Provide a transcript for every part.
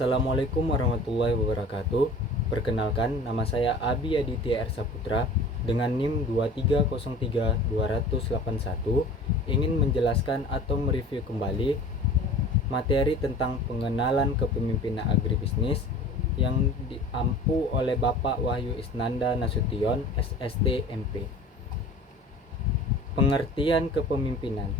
Assalamualaikum warahmatullahi wabarakatuh. Perkenalkan, nama saya Abi Aditya R. Saputra dengan NIM 2303281 ingin menjelaskan atau mereview kembali materi tentang pengenalan kepemimpinan agribisnis yang diampu oleh Bapak Wahyu Isnanda Nasution, SST, MP. Pengertian kepemimpinan.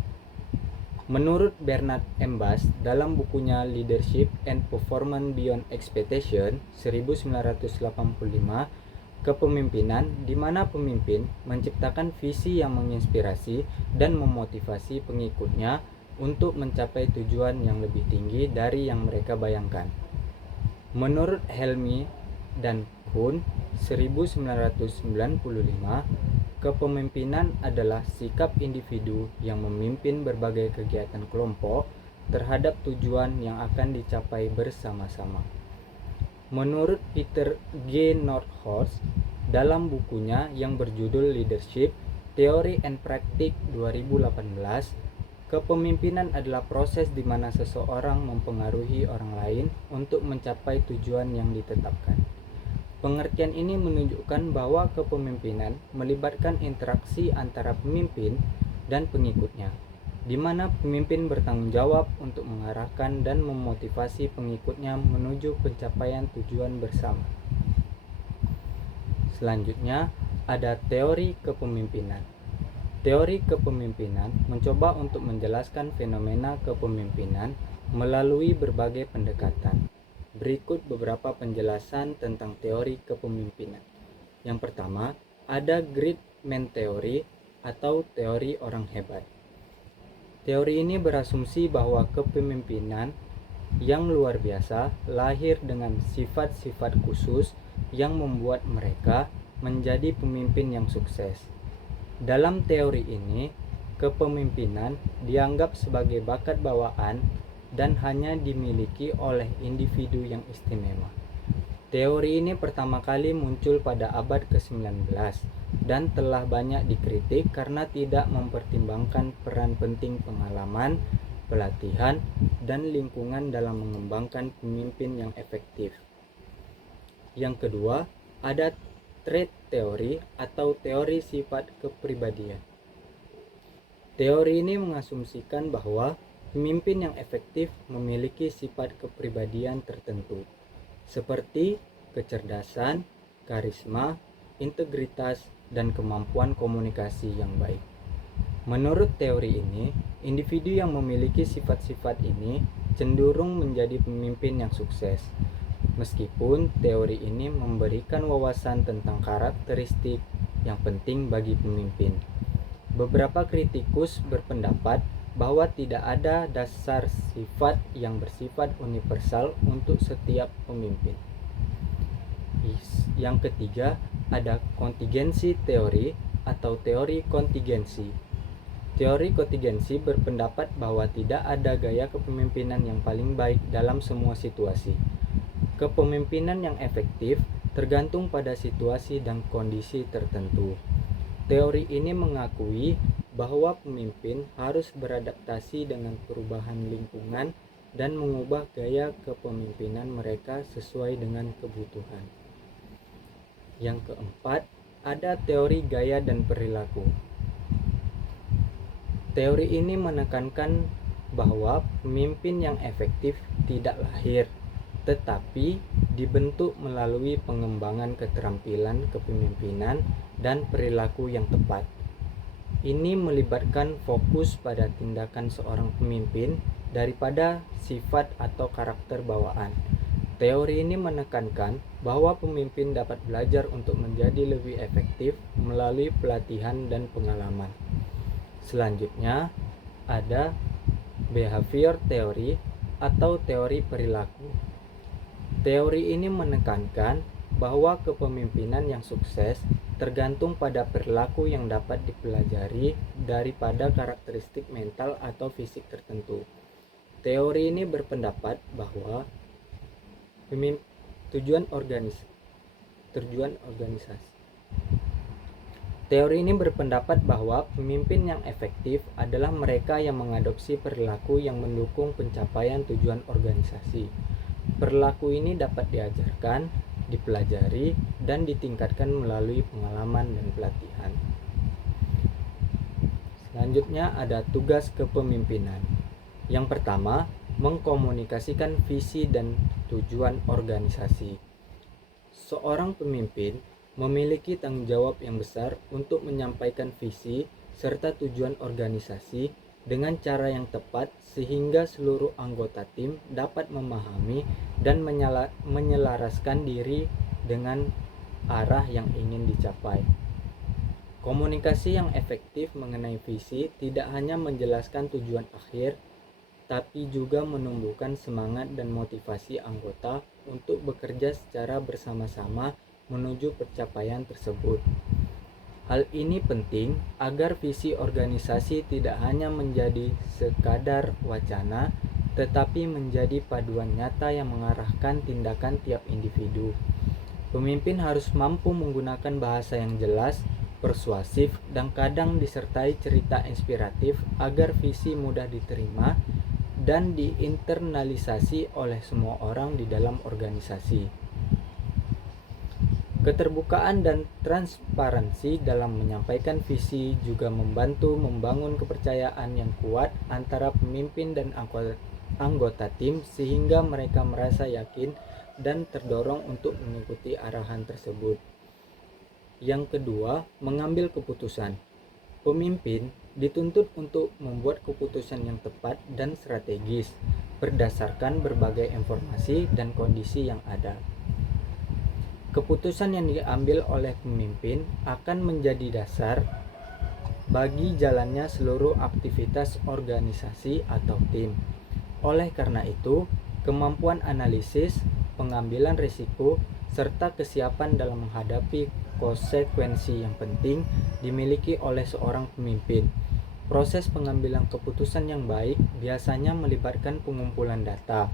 Menurut Bernard M. Bass dalam bukunya Leadership and Performance Beyond Expectation 1985, kepemimpinan di mana pemimpin menciptakan visi yang menginspirasi dan memotivasi pengikutnya untuk mencapai tujuan yang lebih tinggi dari yang mereka bayangkan. Menurut Helmy dan Kuhn 1995, kepemimpinan adalah sikap individu yang memimpin berbagai kegiatan kelompok terhadap tujuan yang akan dicapai bersama-sama. Menurut Peter G. Northhurst dalam bukunya yang berjudul Leadership, Theory and Practice 2018, kepemimpinan adalah proses di mana seseorang mempengaruhi orang lain untuk mencapai tujuan yang ditetapkan. Pengertian ini menunjukkan bahwa kepemimpinan melibatkan interaksi antara pemimpin dan pengikutnya, di mana pemimpin bertanggung jawab untuk mengarahkan dan memotivasi pengikutnya menuju pencapaian tujuan bersama. Selanjutnya, ada teori kepemimpinan. Teori kepemimpinan mencoba untuk menjelaskan fenomena kepemimpinan melalui berbagai pendekatan. Berikut beberapa penjelasan tentang teori kepemimpinan. Yang pertama, ada great man theory atau teori orang hebat. Teori ini berasumsi bahwa kepemimpinan yang luar biasa lahir dengan sifat-sifat khusus yang membuat mereka menjadi pemimpin yang sukses. Dalam teori ini, kepemimpinan dianggap sebagai bakat bawaan dan hanya dimiliki oleh individu yang istimewa. Teori ini pertama kali muncul pada abad ke-19 dan telah banyak dikritik karena tidak mempertimbangkan peran penting pengalaman, pelatihan, dan lingkungan dalam mengembangkan pemimpin yang efektif. Yang kedua, ada trait teori atau teori sifat kepribadian. Teori ini mengasumsikan bahwa pemimpin yang efektif memiliki sifat kepribadian tertentu, seperti kecerdasan, karisma, integritas, dan kemampuan komunikasi yang baik. Menurut teori ini, individu yang memiliki sifat-sifat ini cenderung menjadi pemimpin yang sukses. Meskipun teori ini memberikan wawasan tentang karakteristik yang penting bagi pemimpin, beberapa kritikus berpendapat bahwa tidak ada dasar sifat yang bersifat universal untuk setiap pemimpin. Yang ketiga, ada kontingensi teori atau teori kontingensi. Teori kontingensi berpendapat bahwa tidak ada gaya kepemimpinan yang paling baik dalam semua situasi. Kepemimpinan yang efektif tergantung pada situasi dan kondisi tertentu. Teori ini mengakui bahwa pemimpin harus beradaptasi dengan perubahan lingkungan dan mengubah gaya kepemimpinan mereka sesuai dengan kebutuhan. Yang keempat, ada teori gaya dan perilaku. Teori ini menekankan bahwa pemimpin yang efektif tidak lahir, tetapi dibentuk melalui pengembangan keterampilan kepemimpinan dan perilaku yang tepat. Ini melibatkan fokus pada tindakan seorang pemimpin daripada sifat atau karakter bawaan. Teori ini menekankan bahwa pemimpin dapat belajar untuk menjadi lebih efektif melalui pelatihan dan pengalaman. Selanjutnya, ada behavior theory atau teori perilaku. Teori ini menekankan bahwa kepemimpinan yang sukses tergantung pada perilaku yang dapat dipelajari daripada karakteristik mental atau fisik tertentu. Teori ini berpendapat bahwa tujuan organisasi. Teori ini berpendapat bahwa pemimpin yang efektif adalah mereka yang mengadopsi perilaku yang mendukung pencapaian tujuan organisasi. Perilaku ini dapat diajarkan, dipelajari, dan ditingkatkan melalui pengalaman dan pelatihan. Selanjutnya ada tugas kepemimpinan. Yang pertama, mengkomunikasikan visi dan tujuan organisasi. Seorang pemimpin memiliki tanggung jawab yang besar untuk menyampaikan visi serta tujuan organisasi dengan cara yang tepat sehingga seluruh anggota tim dapat memahami dan menyelaraskan diri dengan arah yang ingin dicapai. Komunikasi yang efektif mengenai visi tidak hanya menjelaskan tujuan akhir, tapi juga menumbuhkan semangat dan motivasi anggota untuk bekerja secara bersama-sama menuju pencapaian tersebut. Hal ini penting agar visi organisasi tidak hanya menjadi sekadar wacana, tetapi menjadi paduan nyata yang mengarahkan tindakan tiap individu. Pemimpin harus mampu menggunakan bahasa yang jelas, persuasif, dan kadang disertai cerita inspiratif agar visi mudah diterima dan diinternalisasi oleh semua orang di dalam organisasi. Keterbukaan dan transparansi dalam menyampaikan visi juga membantu membangun kepercayaan yang kuat antara pemimpin dan anggota tim sehingga mereka merasa yakin dan terdorong untuk mengikuti arahan tersebut. Yang kedua, mengambil keputusan. Pemimpin dituntut untuk membuat keputusan yang tepat dan strategis berdasarkan berbagai informasi dan kondisi yang ada. Keputusan yang diambil oleh pemimpin akan menjadi dasar bagi jalannya seluruh aktivitas organisasi atau tim. Oleh karena itu, kemampuan analisis, pengambilan risiko, serta kesiapan dalam menghadapi konsekuensi yang penting dimiliki oleh seorang pemimpin. Proses pengambilan keputusan yang baik biasanya melibatkan pengumpulan data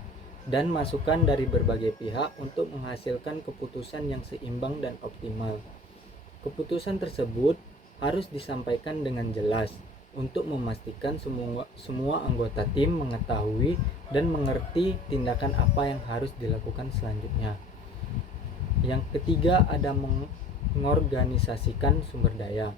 dan masukan dari berbagai pihak untuk menghasilkan keputusan yang seimbang dan optimal. Keputusan tersebut harus disampaikan dengan jelas untuk memastikan semua anggota tim mengetahui dan mengerti tindakan apa yang harus dilakukan selanjutnya. Yang ketiga ada mengorganisasikan sumber daya.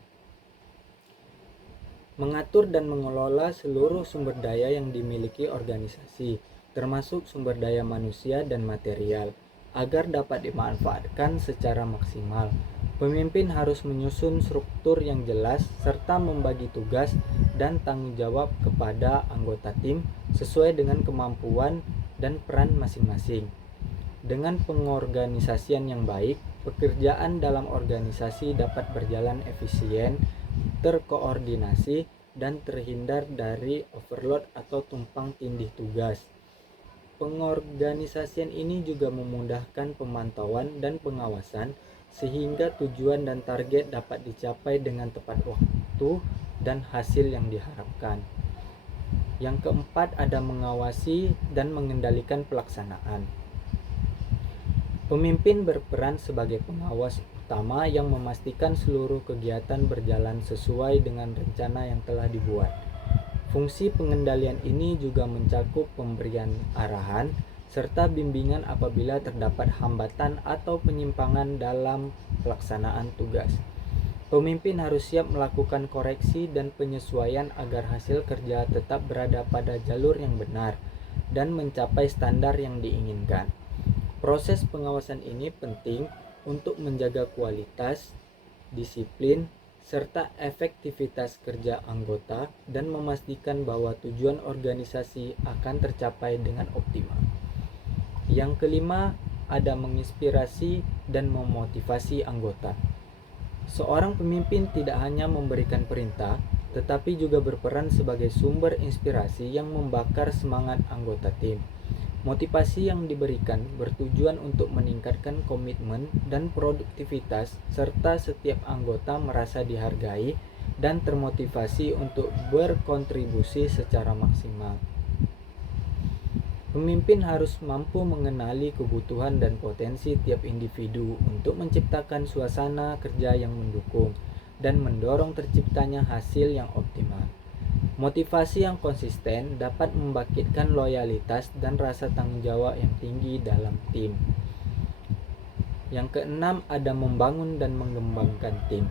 Mengatur dan mengelola seluruh sumber daya yang dimiliki organisasi, termasuk sumber daya manusia dan material, agar dapat dimanfaatkan secara maksimal. Pemimpin harus menyusun struktur yang jelas serta membagi tugas dan tanggung jawab kepada anggota tim sesuai dengan kemampuan dan peran masing-masing. Dengan pengorganisasian yang baik, pekerjaan dalam organisasi dapat berjalan efisien, terkoordinasi, dan terhindar dari overload atau tumpang tindih tugas. Pengorganisasian ini juga memudahkan pemantauan dan pengawasan sehingga tujuan dan target dapat dicapai dengan tepat waktu dan hasil yang diharapkan. Yang keempat ada mengawasi dan mengendalikan pelaksanaan. Pemimpin berperan sebagai pengawas utama yang memastikan seluruh kegiatan berjalan sesuai dengan rencana yang telah dibuat. Fungsi pengendalian ini juga mencakup pemberian arahan serta bimbingan apabila terdapat hambatan atau penyimpangan dalam pelaksanaan tugas. Pemimpin harus siap melakukan koreksi dan penyesuaian agar hasil kerja tetap berada pada jalur yang benar dan mencapai standar yang diinginkan. Proses pengawasan ini penting untuk menjaga kualitas, disiplin, serta efektivitas kerja anggota dan memastikan bahwa tujuan organisasi akan tercapai dengan optimal. Yang kelima, ada menginspirasi dan memotivasi anggota. Seorang pemimpin tidak hanya memberikan perintah, tetapi juga berperan sebagai sumber inspirasi yang membakar semangat anggota tim. Motivasi yang diberikan bertujuan untuk meningkatkan komitmen dan produktivitas serta setiap anggota merasa dihargai dan termotivasi untuk berkontribusi secara maksimal. Pemimpin harus mampu mengenali kebutuhan dan potensi tiap individu untuk menciptakan suasana kerja yang mendukung dan mendorong terciptanya hasil yang optimal. Motivasi yang konsisten dapat membangkitkan loyalitas dan rasa tanggung jawab yang tinggi dalam tim. Yang keenam, ada membangun dan mengembangkan tim.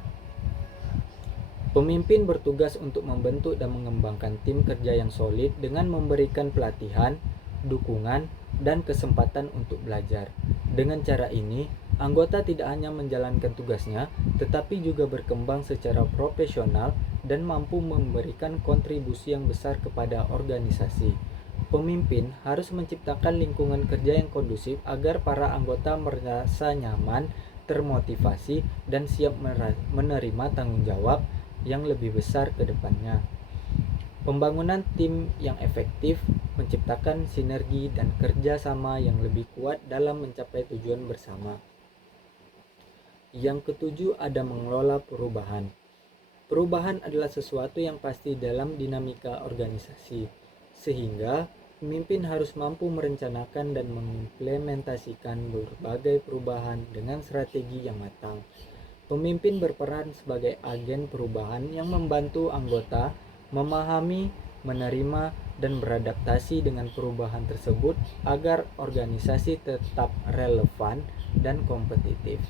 Pemimpin bertugas untuk membentuk dan mengembangkan tim kerja yang solid dengan memberikan pelatihan, dukungan, dan kesempatan untuk belajar. Dengan cara ini, anggota tidak hanya menjalankan tugasnya, tetapi juga berkembang secara profesional dan mampu memberikan kontribusi yang besar kepada organisasi. Pemimpin harus menciptakan lingkungan kerja yang kondusif agar para anggota merasa nyaman, termotivasi, dan siap menerima tanggung jawab yang lebih besar ke depannya. Pembangunan tim yang efektif menciptakan sinergi dan kerjasama yang lebih kuat dalam mencapai tujuan bersama. Yang ketujuh, ada mengelola perubahan. Perubahan adalah sesuatu yang pasti dalam dinamika organisasi, sehingga pemimpin harus mampu merencanakan dan mengimplementasikan berbagai perubahan dengan strategi yang matang. Pemimpin berperan sebagai agen perubahan yang membantu anggota memahami, menerima, dan beradaptasi dengan perubahan tersebut agar organisasi tetap relevan dan kompetitif.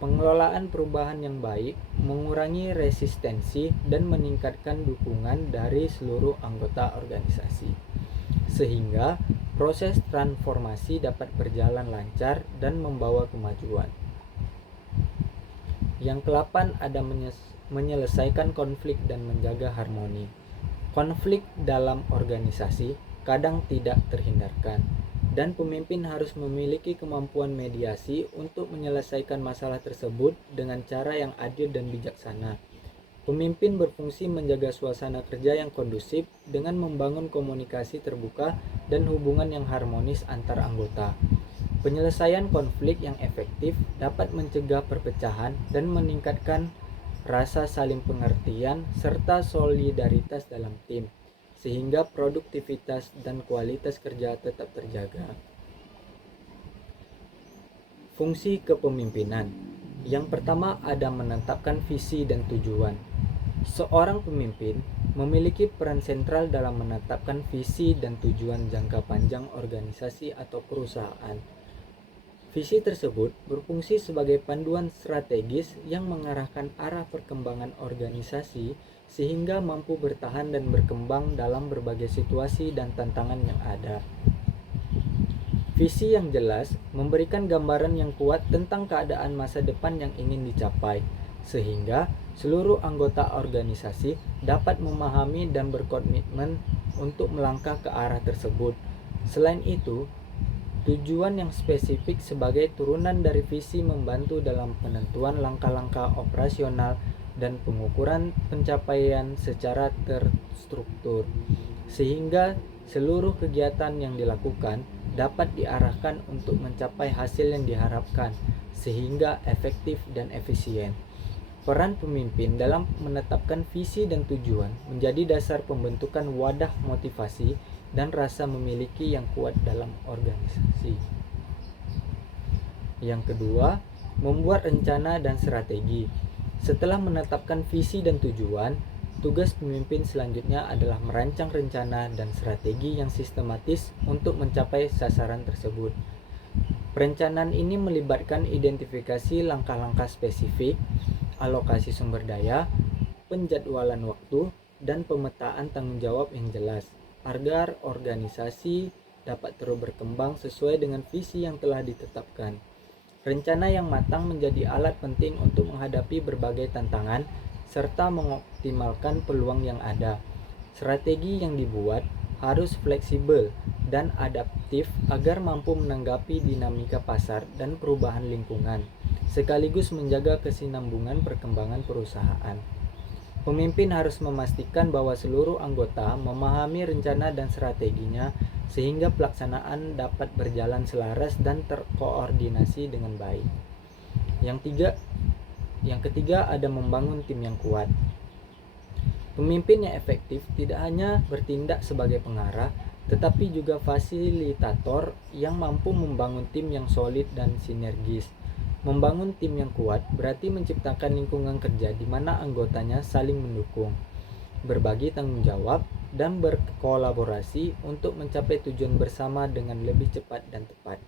Pengelolaan perubahan yang baik mengurangi resistensi dan meningkatkan dukungan dari seluruh anggota organisasi, sehingga proses transformasi dapat berjalan lancar dan membawa kemajuan. Yang ke-8, ada menyelesaikan konflik dan menjaga harmoni. Konflik dalam organisasi kadang tidak terhindarkan, dan pemimpin harus memiliki kemampuan mediasi untuk menyelesaikan masalah tersebut dengan cara yang adil dan bijaksana. Pemimpin berfungsi menjaga suasana kerja yang kondusif dengan membangun komunikasi terbuka dan hubungan yang harmonis antar anggota. Penyelesaian konflik yang efektif dapat mencegah perpecahan dan meningkatkan rasa saling pengertian serta solidaritas dalam tim, sehingga produktivitas dan kualitas kerja tetap terjaga. Fungsi kepemimpinan. Yang pertama, ada menetapkan visi dan tujuan. Seorang pemimpin memiliki peran sentral dalam menetapkan visi dan tujuan jangka panjang organisasi atau perusahaan. Visi tersebut berfungsi sebagai panduan strategis yang mengarahkan arah perkembangan organisasi sehingga mampu bertahan dan berkembang dalam berbagai situasi dan tantangan yang ada. Visi yang jelas memberikan gambaran yang kuat tentang keadaan masa depan yang ingin dicapai, sehingga seluruh anggota organisasi dapat memahami dan berkomitmen untuk melangkah ke arah tersebut. Selain itu, tujuan yang spesifik sebagai turunan dari visi membantu dalam penentuan langkah-langkah operasional dan pengukuran pencapaian secara terstruktur, sehingga seluruh kegiatan yang dilakukan dapat diarahkan untuk mencapai hasil yang diharapkan, sehingga efektif dan efisien. Peran pemimpin dalam menetapkan visi dan tujuan menjadi dasar pembentukan wadah motivasi dan rasa memiliki yang kuat dalam organisasi. Yang kedua, membuat rencana dan strategi. Setelah menetapkan visi dan tujuan, tugas pemimpin selanjutnya adalah merancang rencana dan strategi yang sistematis untuk mencapai sasaran tersebut. Perencanaan ini melibatkan identifikasi langkah-langkah spesifik, alokasi sumber daya, penjadwalan waktu, dan pemetaan tanggung jawab yang jelas, agar organisasi dapat terus berkembang sesuai dengan visi yang telah ditetapkan. Rencana yang matang menjadi alat penting untuk menghadapi berbagai tantangan serta mengoptimalkan peluang yang ada. Strategi yang dibuat harus fleksibel dan adaptif agar mampu menanggapi dinamika pasar dan perubahan lingkungan, sekaligus menjaga kesinambungan perkembangan perusahaan. Pemimpin harus memastikan bahwa seluruh anggota memahami rencana dan strateginya sehingga pelaksanaan dapat berjalan selaras dan terkoordinasi dengan baik. Yang ketiga, ada membangun tim yang kuat. Pemimpin yang efektif tidak hanya bertindak sebagai pengarah, tetapi juga fasilitator yang mampu membangun tim yang solid dan sinergis. Membangun tim yang kuat berarti menciptakan lingkungan kerja di mana anggotanya saling mendukung. berbagi tanggung jawab, dan berkolaborasi untuk mencapai tujuan bersama dengan lebih cepat dan tepat.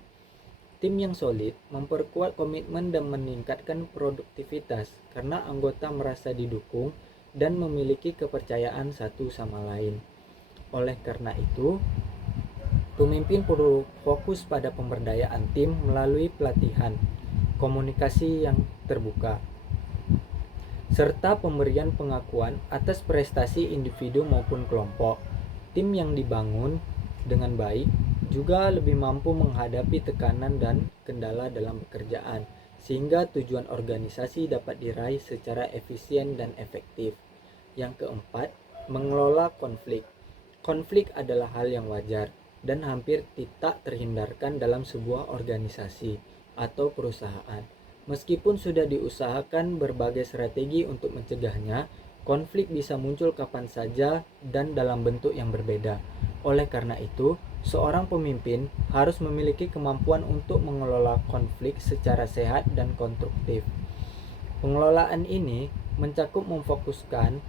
Tim yang solid memperkuat komitmen dan meningkatkan produktivitas karena anggota merasa didukung dan memiliki kepercayaan satu sama lain. Oleh karena itu, pemimpin perlu fokus pada pemberdayaan tim melalui pelatihan, komunikasi yang terbuka, serta pemberian pengakuan atas prestasi individu maupun kelompok. Tim yang dibangun dengan baik juga lebih mampu menghadapi tekanan dan kendala dalam pekerjaan, sehingga tujuan organisasi dapat diraih secara efisien dan efektif. Yang keempat, mengelola konflik. Konflik adalah hal yang wajar dan hampir tidak terhindarkan dalam sebuah organisasi atau perusahaan. Meskipun sudah diusahakan berbagai strategi untuk mencegahnya, konflik bisa muncul kapan saja dan dalam bentuk yang berbeda. Oleh karena itu, seorang pemimpin harus memiliki kemampuan untuk mengelola konflik secara sehat dan konstruktif. Pengelolaan ini mencakup memfokuskan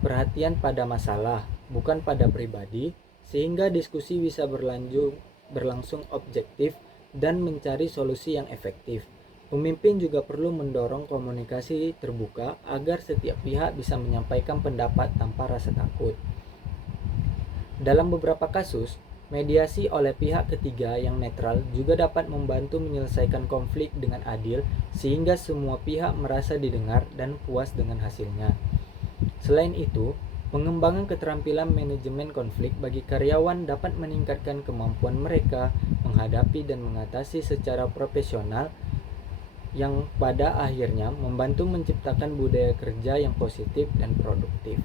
perhatian pada masalah, bukan pada pribadi, sehingga diskusi bisa berlangsung objektif dan mencari solusi yang efektif. Pemimpin juga perlu mendorong komunikasi terbuka agar setiap pihak bisa menyampaikan pendapat tanpa rasa takut. Dalam beberapa kasus, mediasi oleh pihak ketiga yang netral juga dapat membantu menyelesaikan konflik dengan adil sehingga semua pihak merasa didengar dan puas dengan hasilnya. Selain itu, pengembangan keterampilan manajemen konflik bagi karyawan dapat meningkatkan kemampuan mereka menghadapi dan mengatasi secara profesional yang pada akhirnya membantu menciptakan budaya kerja yang positif dan produktif.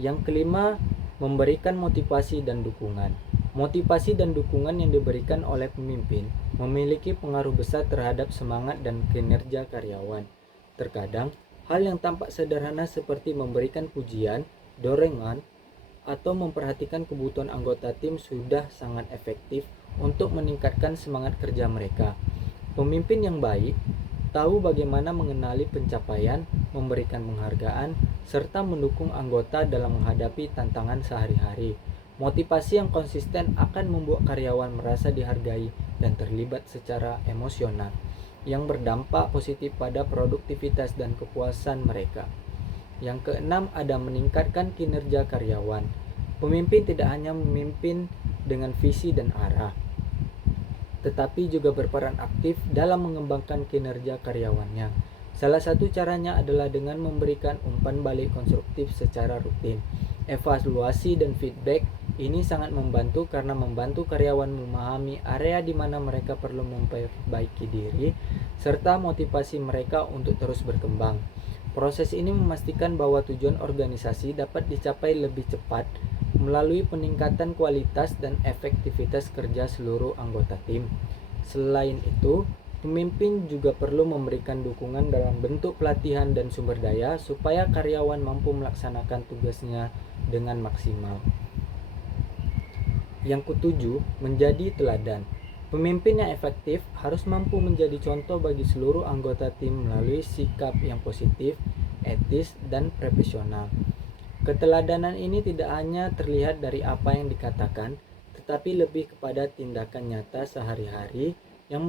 Yang kelima, memberikan motivasi dan dukungan. Motivasi dan dukungan yang diberikan oleh pemimpin memiliki pengaruh besar terhadap semangat dan kinerja karyawan. Terkadang, hal yang tampak sederhana seperti memberikan pujian, dorongan, atau memperhatikan kebutuhan anggota tim sudah sangat efektif untuk meningkatkan semangat kerja mereka. Pemimpin yang baik tahu bagaimana mengenali pencapaian, memberikan penghargaan, serta mendukung anggota dalam menghadapi tantangan sehari-hari. Motivasi yang konsisten akan membuat karyawan merasa dihargai dan terlibat secara emosional, yang berdampak positif pada produktivitas dan kepuasan mereka. Yang keenam, ada meningkatkan kinerja karyawan. Pemimpin tidak hanya memimpin dengan visi dan arah, tetapi juga berperan aktif dalam mengembangkan kinerja karyawannya. Salah satu caranya adalah dengan memberikan umpan balik konstruktif secara rutin. Evaluasi dan feedback ini sangat membantu karena membantu karyawan memahami area di mana mereka perlu memperbaiki diri serta motivasi mereka untuk terus berkembang. Proses ini memastikan bahwa tujuan organisasi dapat dicapai lebih cepat melalui peningkatan kualitas dan efektivitas kerja seluruh anggota tim. Selain itu, pemimpin juga perlu memberikan dukungan dalam bentuk pelatihan dan sumber daya supaya karyawan mampu melaksanakan tugasnya dengan maksimal. Yang ketujuh, menjadi teladan. Pemimpin yang efektif harus mampu menjadi contoh bagi seluruh anggota tim melalui sikap yang positif, etis, dan profesional. Keteladanan ini tidak hanya terlihat dari apa yang dikatakan, tetapi lebih kepada tindakan nyata sehari-hari yang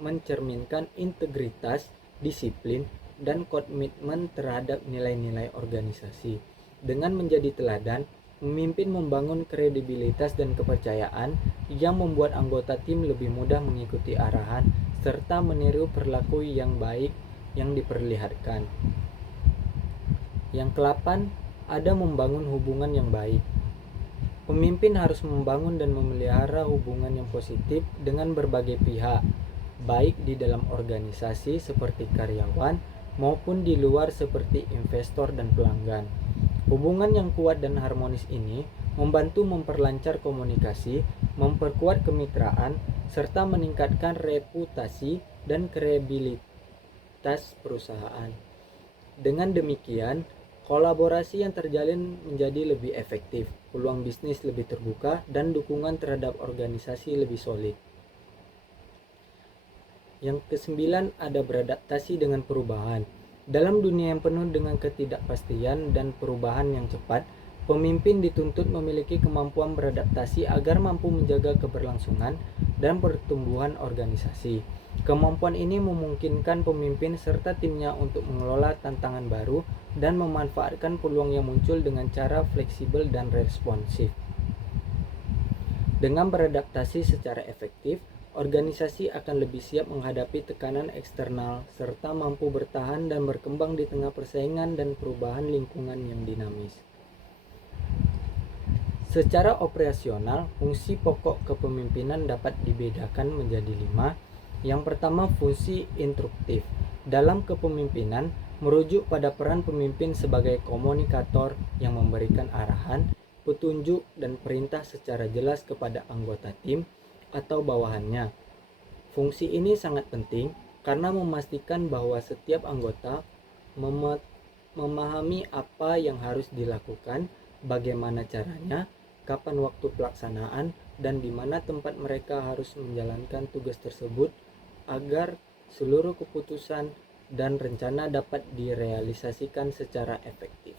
mencerminkan integritas, disiplin, dan komitmen terhadap nilai-nilai organisasi. Dengan menjadi teladan, pemimpin membangun kredibilitas dan kepercayaan yang membuat anggota tim lebih mudah mengikuti arahan serta meniru perilaku yang baik yang diperlihatkan. Yang ke-8, ada membangun hubungan yang baik. Pemimpin harus membangun dan memelihara hubungan yang positif dengan berbagai pihak, baik di dalam organisasi seperti karyawan maupun di luar seperti investor dan pelanggan. Hubungan yang kuat dan harmonis ini membantu memperlancar komunikasi, memperkuat kemitraan, serta meningkatkan reputasi dan kredibilitas perusahaan. Dengan demikian, kolaborasi yang terjalin menjadi lebih efektif, peluang bisnis lebih terbuka, dan dukungan terhadap organisasi lebih solid. Yang ke-9, ada beradaptasi dengan perubahan. Dalam dunia yang penuh dengan ketidakpastian dan perubahan yang cepat, pemimpin dituntut memiliki kemampuan beradaptasi agar mampu menjaga keberlangsungan dan pertumbuhan organisasi. Kemampuan ini memungkinkan pemimpin serta timnya untuk mengelola tantangan baru dan memanfaatkan peluang yang muncul dengan cara fleksibel dan responsif. Dengan beradaptasi secara efektif, organisasi akan lebih siap menghadapi tekanan eksternal serta mampu bertahan dan berkembang di tengah persaingan dan perubahan lingkungan yang dinamis. Secara operasional, fungsi pokok kepemimpinan dapat dibedakan menjadi 5. Yang pertama, fungsi instruktif. Dalam kepemimpinan, merujuk pada peran pemimpin sebagai komunikator yang memberikan arahan, petunjuk, dan perintah secara jelas kepada anggota tim atau bawahannya. Fungsi ini sangat penting karena memastikan bahwa setiap anggota memahami apa yang harus dilakukan, bagaimana caranya, kapan waktu pelaksanaan, dan di mana tempat mereka harus menjalankan tugas tersebut agar seluruh keputusan dan rencana dapat direalisasikan secara efektif.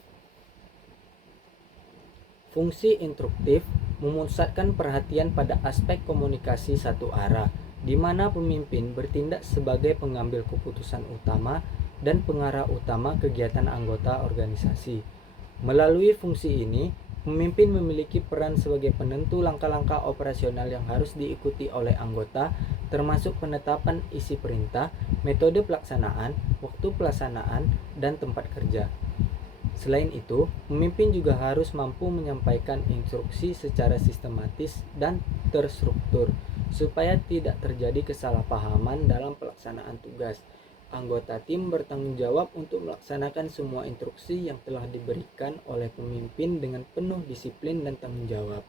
Fungsi instruktif memusatkan perhatian pada aspek komunikasi satu arah, di mana pemimpin bertindak sebagai pengambil keputusan utama dan pengarah utama kegiatan anggota organisasi. Melalui fungsi ini, pemimpin memiliki peran sebagai penentu langkah-langkah operasional yang harus diikuti oleh anggota, termasuk penetapan isi perintah, metode pelaksanaan, waktu pelaksanaan, dan tempat kerja. Selain itu, pemimpin juga harus mampu menyampaikan instruksi secara sistematis dan terstruktur supaya tidak terjadi kesalahpahaman dalam pelaksanaan tugas. Anggota tim bertanggung jawab untuk melaksanakan semua instruksi yang telah diberikan oleh pemimpin dengan penuh disiplin dan tanggung jawab.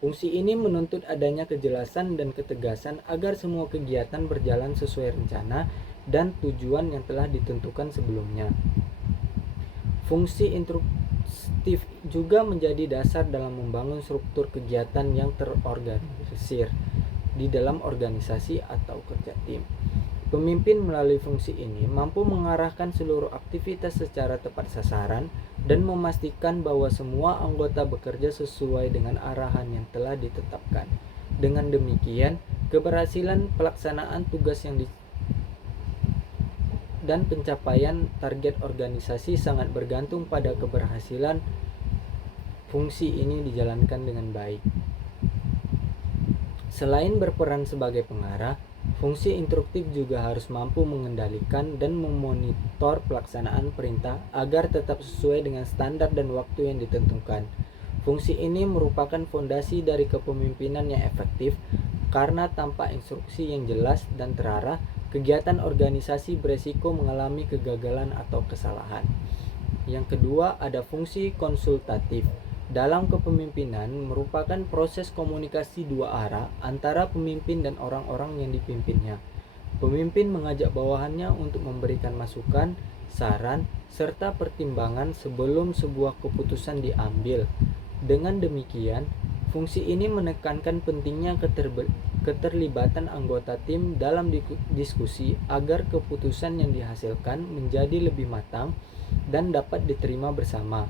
Fungsi ini menuntut adanya kejelasan dan ketegasan agar semua kegiatan berjalan sesuai rencana dan tujuan yang telah ditentukan sebelumnya. Fungsi instruktif juga menjadi dasar dalam membangun struktur kegiatan yang terorganisir di dalam organisasi atau kerja tim. Pemimpin melalui fungsi ini mampu mengarahkan seluruh aktivitas secara tepat sasaran dan memastikan bahwa semua anggota bekerja sesuai dengan arahan yang telah ditetapkan. Dengan demikian, keberhasilan pelaksanaan tugas dan pencapaian target organisasi sangat bergantung pada keberhasilan fungsi ini dijalankan dengan baik. Selain berperan sebagai pengarah, fungsi instruktif juga harus mampu mengendalikan dan memonitor pelaksanaan perintah agar tetap sesuai dengan standar dan waktu yang ditentukan. Fungsi ini merupakan fondasi dari kepemimpinan yang efektif karena tanpa instruksi yang jelas dan terarah, kegiatan organisasi beresiko mengalami kegagalan atau kesalahan. Yang kedua, ada fungsi konsultatif. Dalam kepemimpinan merupakan proses komunikasi dua arah antara pemimpin dan orang-orang yang dipimpinnya. Pemimpin mengajak bawahannya untuk memberikan masukan, saran, serta pertimbangan sebelum sebuah keputusan diambil. Dengan demikian, fungsi ini menekankan pentingnya keterlibatan anggota tim dalam diskusi agar keputusan yang dihasilkan menjadi lebih matang dan dapat diterima bersama.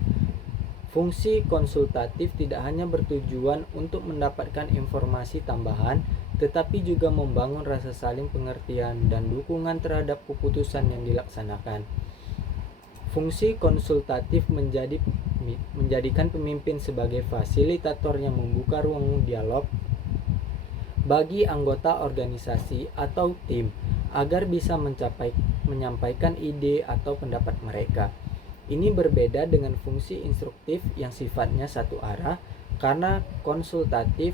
Fungsi konsultatif tidak hanya bertujuan untuk mendapatkan informasi tambahan, tetapi juga membangun rasa saling pengertian dan dukungan terhadap keputusan yang dilaksanakan. Fungsi konsultatif menjadikan pemimpin sebagai fasilitator yang membuka ruang dialog bagi anggota organisasi atau tim agar bisa menyampaikan ide atau pendapat mereka. Ini berbeda dengan fungsi instruktif yang sifatnya satu arah, karena konsultatif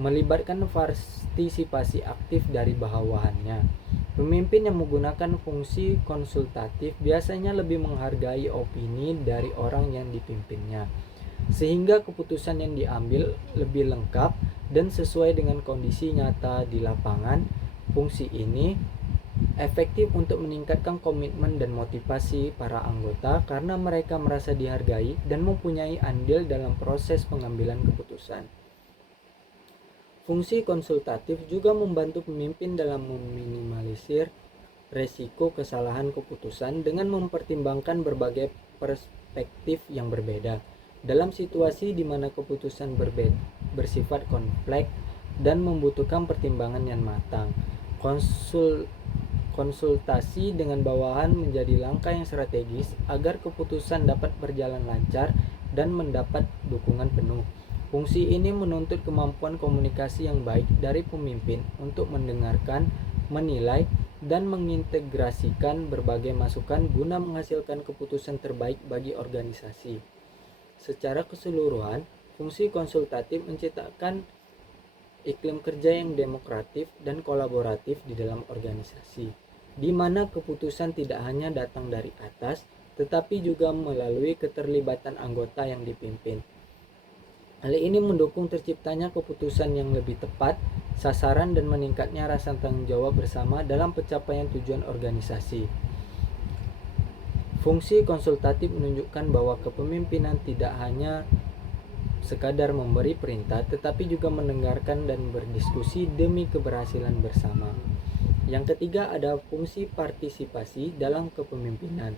melibatkan partisipasi aktif dari bawahannya. Pemimpin yang menggunakan fungsi konsultatif biasanya lebih menghargai opini dari orang yang dipimpinnya, sehingga keputusan yang diambil lebih lengkap dan sesuai dengan kondisi nyata di lapangan. Fungsi ini efektif untuk meningkatkan komitmen dan motivasi para anggota karena mereka merasa dihargai dan mempunyai andil dalam proses pengambilan keputusan. Fungsi konsultatif juga membantu pemimpin dalam meminimalisir resiko kesalahan keputusan dengan mempertimbangkan berbagai perspektif yang berbeda. Dalam situasi di mana keputusan bersifat kompleks dan membutuhkan pertimbangan yang matang, konsultasi dengan bawahan menjadi langkah yang strategis agar keputusan dapat berjalan lancar dan mendapat dukungan penuh. Fungsi ini menuntut kemampuan komunikasi yang baik dari pemimpin untuk mendengarkan, menilai, dan mengintegrasikan berbagai masukan guna menghasilkan keputusan terbaik bagi organisasi. Secara keseluruhan, fungsi konsultatif menciptakan iklim kerja yang demokratif dan kolaboratif di dalam organisasi, di mana keputusan tidak hanya datang dari atas, tetapi juga melalui keterlibatan anggota yang dipimpin. Hal ini mendukung terciptanya keputusan yang lebih tepat sasaran dan meningkatnya rasa tanggung jawab bersama dalam pencapaian tujuan organisasi. Fungsi konsultatif menunjukkan bahwa kepemimpinan tidak hanya sekadar memberi perintah, tetapi juga mendengarkan dan berdiskusi demi keberhasilan bersama. Yang ketiga, ada fungsi partisipasi dalam kepemimpinan.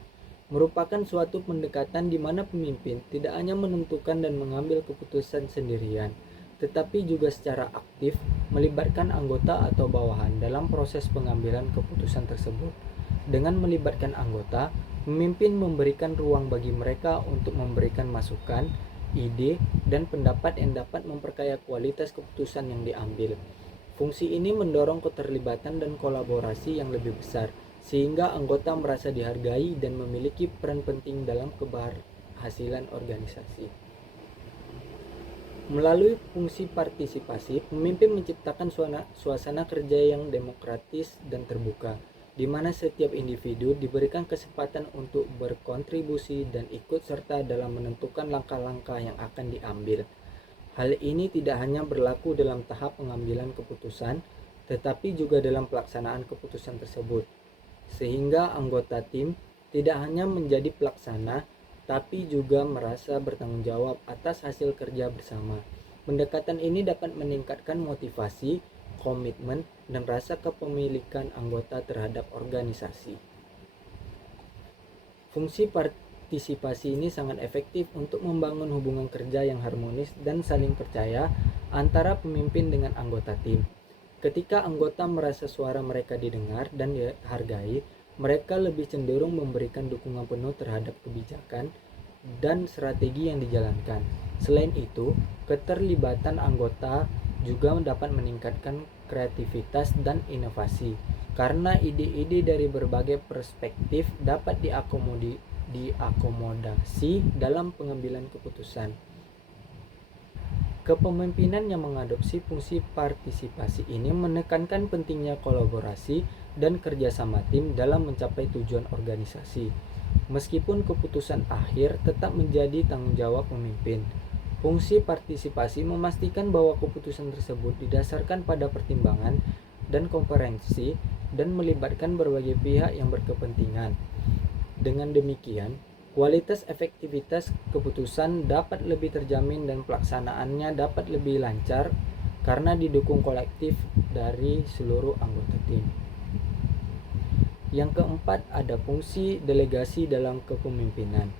Merupakan suatu pendekatan di mana pemimpin tidak hanya menentukan dan mengambil keputusan sendirian, tetapi juga secara aktif melibatkan anggota atau bawahan dalam proses pengambilan keputusan tersebut. Dengan melibatkan anggota, pemimpin memberikan ruang bagi mereka untuk memberikan masukan, ide, dan pendapat yang dapat memperkaya kualitas keputusan yang diambil. Fungsi ini mendorong keterlibatan dan kolaborasi yang lebih besar, sehingga anggota merasa dihargai dan memiliki peran penting dalam keberhasilan organisasi. Melalui fungsi partisipasi, pemimpin menciptakan suasana kerja yang demokratis dan terbuka, di mana setiap individu diberikan kesempatan untuk berkontribusi dan ikut serta dalam menentukan langkah-langkah yang akan diambil. Hal ini tidak hanya berlaku dalam tahap pengambilan keputusan, tetapi juga dalam pelaksanaan keputusan tersebut, sehingga anggota tim tidak hanya menjadi pelaksana, tapi juga merasa bertanggung jawab atas hasil kerja bersama. Pendekatan ini dapat meningkatkan motivasi, komitmen, dan rasa kepemilikan anggota terhadap organisasi. Fungsi partisipasi ini sangat efektif untuk membangun hubungan kerja yang harmonis dan saling percaya antara pemimpin dengan anggota tim. Ketika anggota merasa suara mereka didengar dan dihargai, mereka lebih cenderung memberikan dukungan penuh terhadap kebijakan dan strategi yang dijalankan. Selain itu, keterlibatan anggota juga dapat meningkatkan kreativitas dan inovasi, karena ide-ide dari berbagai perspektif dapat diakomodasi dalam pengambilan keputusan. Kepemimpinan yang mengadopsi fungsi partisipasi ini menekankan pentingnya kolaborasi dan kerjasama tim dalam mencapai tujuan organisasi. Meskipun keputusan akhir tetap menjadi tanggung jawab pemimpin, fungsi partisipasi memastikan bahwa keputusan tersebut didasarkan pada pertimbangan dan komprehensi dan melibatkan berbagai pihak yang berkepentingan. Dengan demikian, kualitas efektivitas keputusan dapat lebih terjamin dan pelaksanaannya dapat lebih lancar karena didukung kolektif dari seluruh anggota tim. Yang keempat, ada fungsi delegasi dalam kepemimpinan.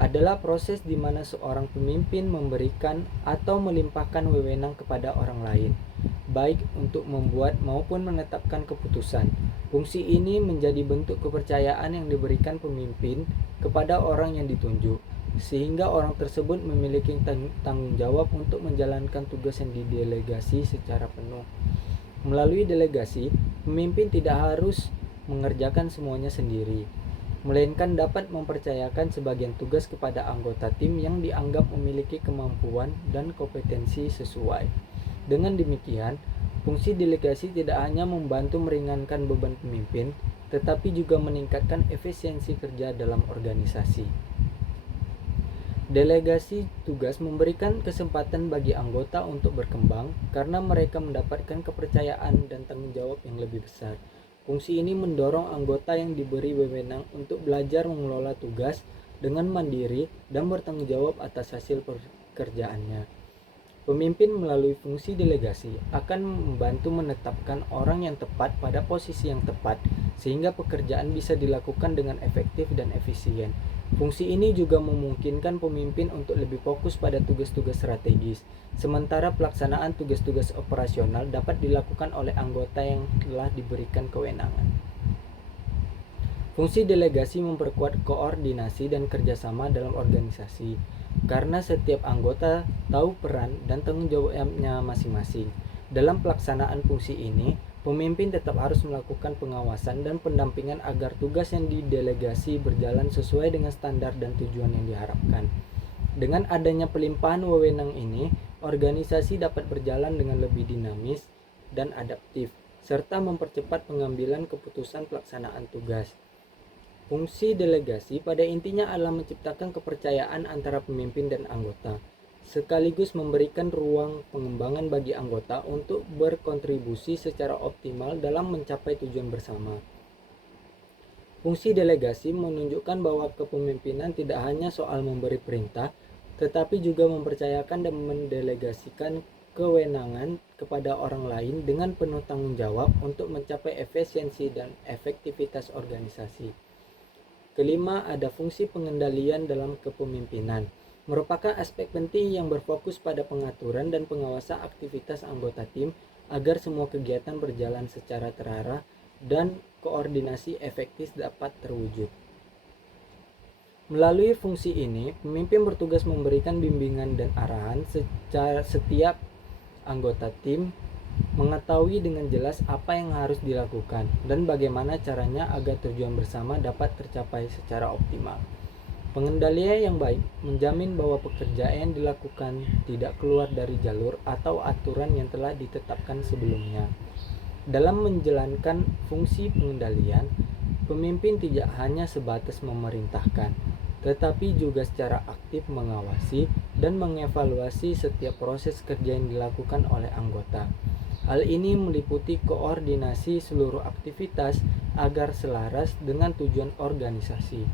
Adalah proses di mana seorang pemimpin memberikan atau melimpahkan wewenang kepada orang lain, baik untuk membuat maupun menetapkan keputusan. Fungsi ini menjadi bentuk kepercayaan yang diberikan pemimpin kepada orang yang ditunjuk, sehingga orang tersebut memiliki tanggung jawab untuk menjalankan tugas yang didelegasi secara penuh. Melalui delegasi, pemimpin tidak harus mengerjakan semuanya sendiri, melainkan dapat mempercayakan sebagian tugas kepada anggota tim yang dianggap memiliki kemampuan dan kompetensi sesuai. Dengan demikian, fungsi delegasi tidak hanya membantu meringankan beban pemimpin, tetapi juga meningkatkan efisiensi kerja dalam organisasi. Delegasi tugas memberikan kesempatan bagi anggota untuk berkembang karena mereka mendapatkan kepercayaan dan tanggung jawab yang lebih besar. Fungsi ini mendorong anggota yang diberi wewenang untuk belajar mengelola tugas dengan mandiri dan bertanggung jawab atas hasil pekerjaannya. Pemimpin melalui fungsi delegasi akan membantu menetapkan orang yang tepat pada posisi yang tepat sehingga pekerjaan bisa dilakukan dengan efektif dan efisien. Fungsi ini juga memungkinkan pemimpin untuk lebih fokus pada tugas-tugas strategis, sementara pelaksanaan tugas-tugas operasional dapat dilakukan oleh anggota yang telah diberikan kewenangan. Fungsi delegasi memperkuat koordinasi dan kerjasama dalam organisasi, karena setiap anggota tahu peran dan tanggung jawabnya masing-masing. Dalam pelaksanaan fungsi ini, pemimpin tetap harus melakukan pengawasan dan pendampingan agar tugas yang didelegasi berjalan sesuai dengan standar dan tujuan yang diharapkan. Dengan adanya pelimpahan wewenang ini, organisasi dapat berjalan dengan lebih dinamis dan adaptif, serta mempercepat pengambilan keputusan pelaksanaan tugas. Fungsi delegasi pada intinya adalah menciptakan kepercayaan antara pemimpin dan anggota, sekaligus memberikan ruang pengembangan bagi anggota untuk berkontribusi secara optimal dalam mencapai tujuan bersama. Fungsi delegasi menunjukkan bahwa kepemimpinan tidak hanya soal memberi perintah, tetapi juga mempercayakan dan mendelegasikan kewenangan kepada orang lain dengan penuh tanggung jawab untuk mencapai efisiensi dan efektivitas organisasi. Kelima, ada fungsi pengendalian dalam kepemimpinan. Merupakan aspek penting yang berfokus pada pengaturan dan pengawasan aktivitas anggota tim agar semua kegiatan berjalan secara terarah dan koordinasi efektif dapat terwujud. Melalui fungsi ini, pemimpin bertugas memberikan bimbingan dan arahan secara setiap anggota tim mengetahui dengan jelas apa yang harus dilakukan dan bagaimana caranya agar tujuan bersama dapat tercapai secara optimal. Pengendalian yang baik menjamin bahwa pekerjaan yang dilakukan tidak keluar dari jalur atau aturan yang telah ditetapkan sebelumnya. Dalam menjalankan fungsi pengendalian, pemimpin tidak hanya sebatas memerintahkan, tetapi juga secara aktif mengawasi dan mengevaluasi setiap proses kerja yang dilakukan oleh anggota. Hal ini meliputi koordinasi seluruh aktivitas agar selaras dengan tujuan organisasi,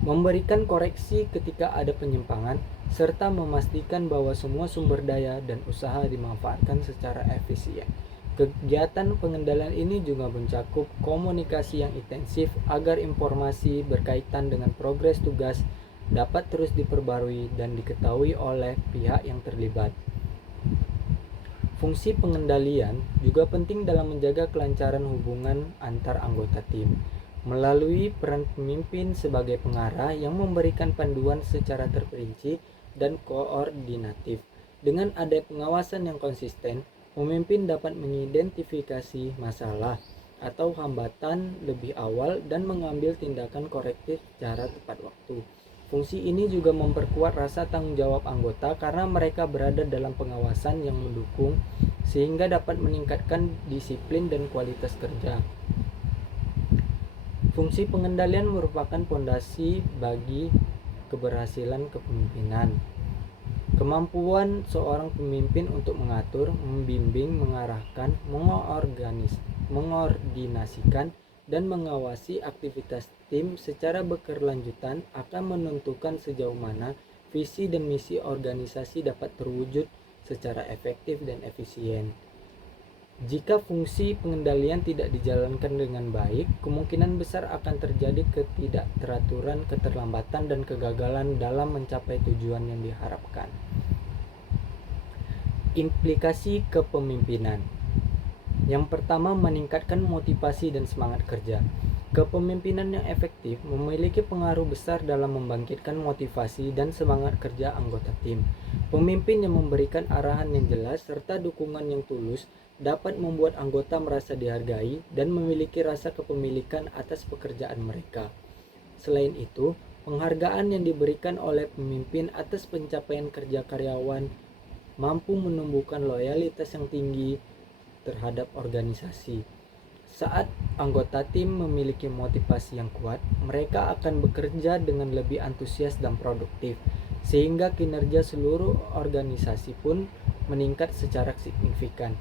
memberikan koreksi ketika ada penyimpangan, serta memastikan bahwa semua sumber daya dan usaha dimanfaatkan secara efisien. Kegiatan pengendalian ini juga mencakup komunikasi yang intensif agar informasi berkaitan dengan progres tugas dapat terus diperbarui dan diketahui oleh pihak yang terlibat. Fungsi pengendalian juga penting dalam menjaga kelancaran hubungan antar anggota tim, melalui peran pemimpin sebagai pengarah yang memberikan panduan secara terperinci dan koordinatif. Dengan ada pengawasan yang konsisten, pemimpin dapat mengidentifikasi masalah atau hambatan lebih awal dan mengambil tindakan korektif secara tepat waktu. Fungsi ini juga memperkuat rasa tanggung jawab anggota karena mereka berada dalam pengawasan yang mendukung sehingga dapat meningkatkan disiplin dan kualitas kerja. Fungsi pengendalian merupakan fondasi bagi keberhasilan kepemimpinan. Kemampuan seorang pemimpin untuk mengatur, membimbing, mengarahkan, mengordinasikan, dan mengawasi aktivitas tim secara berkelanjutan akan menentukan sejauh mana visi dan misi organisasi dapat terwujud secara efektif dan efisien. Jika fungsi pengendalian tidak dijalankan dengan baik, kemungkinan besar akan terjadi ketidakteraturan, keterlambatan, dan kegagalan dalam mencapai tujuan yang diharapkan. Implikasi kepemimpinan. Yang pertama, meningkatkan motivasi dan semangat kerja. Kepemimpinan yang efektif memiliki pengaruh besar dalam membangkitkan motivasi dan semangat kerja anggota tim. Pemimpin yang memberikan arahan yang jelas serta dukungan yang tulus dapat membuat anggota merasa dihargai dan memiliki rasa kepemilikan atas pekerjaan mereka. Selain itu, penghargaan yang diberikan oleh pemimpin atas pencapaian kerja karyawan mampu menumbuhkan loyalitas yang tinggi terhadap organisasi. Saat anggota tim memiliki motivasi yang kuat, mereka akan bekerja dengan lebih antusias dan produktif, sehingga kinerja seluruh organisasi pun meningkat secara signifikan.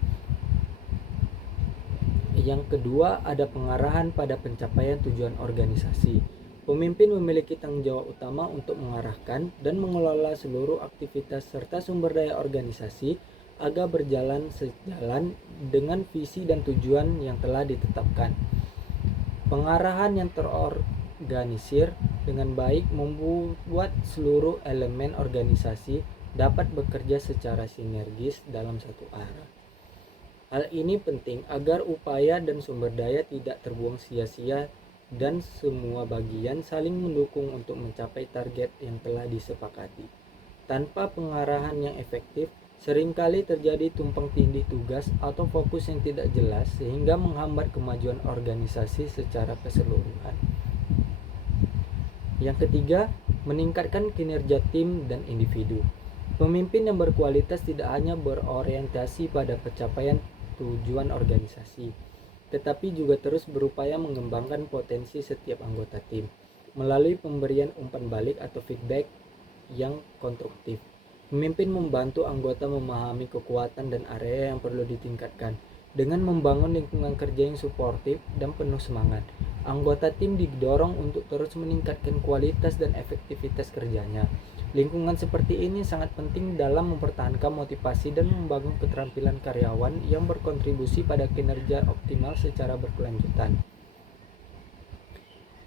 Yang kedua, ada pengarahan pada pencapaian tujuan organisasi. Pemimpin memiliki tanggung jawab utama untuk mengarahkan dan mengelola seluruh aktivitas serta sumber daya organisasi agar berjalan sejalan dengan visi dan tujuan yang telah ditetapkan. Pengarahan yang terorganisir dengan baik membuat seluruh elemen organisasi dapat bekerja secara sinergis dalam satu arah. Hal ini penting agar upaya dan sumber daya tidak terbuang sia-sia dan semua bagian saling mendukung untuk mencapai target yang telah disepakati. Tanpa pengarahan yang efektif, seringkali terjadi tumpang tindih tugas atau fokus yang tidak jelas sehingga menghambat kemajuan organisasi secara keseluruhan. Yang ketiga, meningkatkan kinerja tim dan individu. Pemimpin yang berkualitas tidak hanya berorientasi pada pencapaian tujuan organisasi, tetapi juga terus berupaya mengembangkan potensi setiap anggota tim melalui pemberian umpan balik atau feedback yang konstruktif. Pemimpin membantu anggota memahami kekuatan dan area yang perlu ditingkatkan. Dengan membangun lingkungan kerja yang suportif dan penuh semangat, anggota tim didorong untuk terus meningkatkan kualitas dan efektivitas kerjanya. Lingkungan seperti ini sangat penting dalam mempertahankan motivasi dan membangun keterampilan karyawan yang berkontribusi pada kinerja optimal secara berkelanjutan.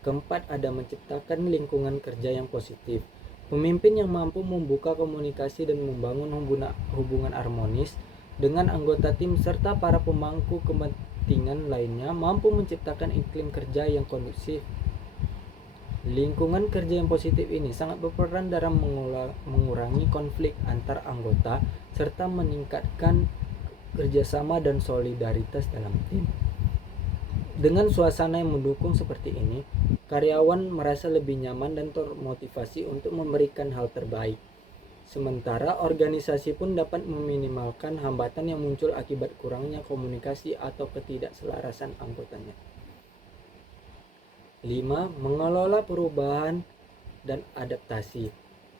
Keempat, ada menciptakan lingkungan kerja yang positif. Pemimpin yang mampu membuka komunikasi dan membangun hubungan harmonis dengan anggota tim serta para pemangku kepentingan lainnya mampu menciptakan iklim kerja yang kondusif. Lingkungan kerja yang positif ini sangat berperan dalam mengurangi konflik antar anggota serta meningkatkan kerjasama dan solidaritas dalam tim. Dengan suasana yang mendukung seperti ini, karyawan merasa lebih nyaman dan termotivasi untuk memberikan hal terbaik. Sementara organisasi pun dapat meminimalkan hambatan yang muncul akibat kurangnya komunikasi atau ketidakselarasan anggotanya. 5. Mengelola perubahan dan adaptasi.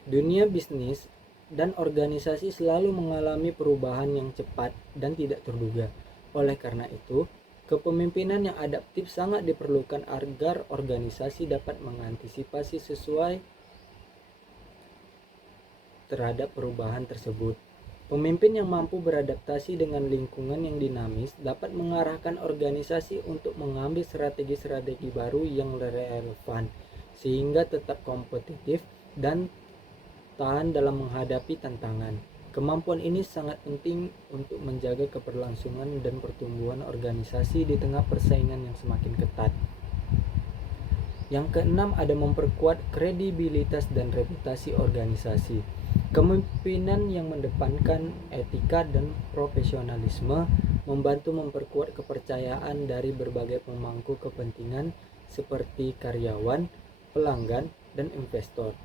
Dunia bisnis dan organisasi selalu mengalami perubahan yang cepat dan tidak terduga. Oleh karena itu, kepemimpinan yang adaptif sangat diperlukan agar organisasi dapat mengantisipasi sesuai terhadap perubahan tersebut. Pemimpin yang mampu beradaptasi dengan lingkungan yang dinamis dapat mengarahkan organisasi untuk mengambil strategi-strategi baru yang relevan, sehingga tetap kompetitif dan tahan dalam menghadapi tantangan. Kemampuan ini sangat penting untuk menjaga keberlangsungan dan pertumbuhan organisasi di tengah persaingan yang semakin ketat. Yang keenam, ada memperkuat kredibilitas dan reputasi organisasi. Kepemimpinan yang mendepankan etika dan profesionalisme membantu memperkuat kepercayaan dari berbagai pemangku kepentingan seperti karyawan, pelanggan, dan investor.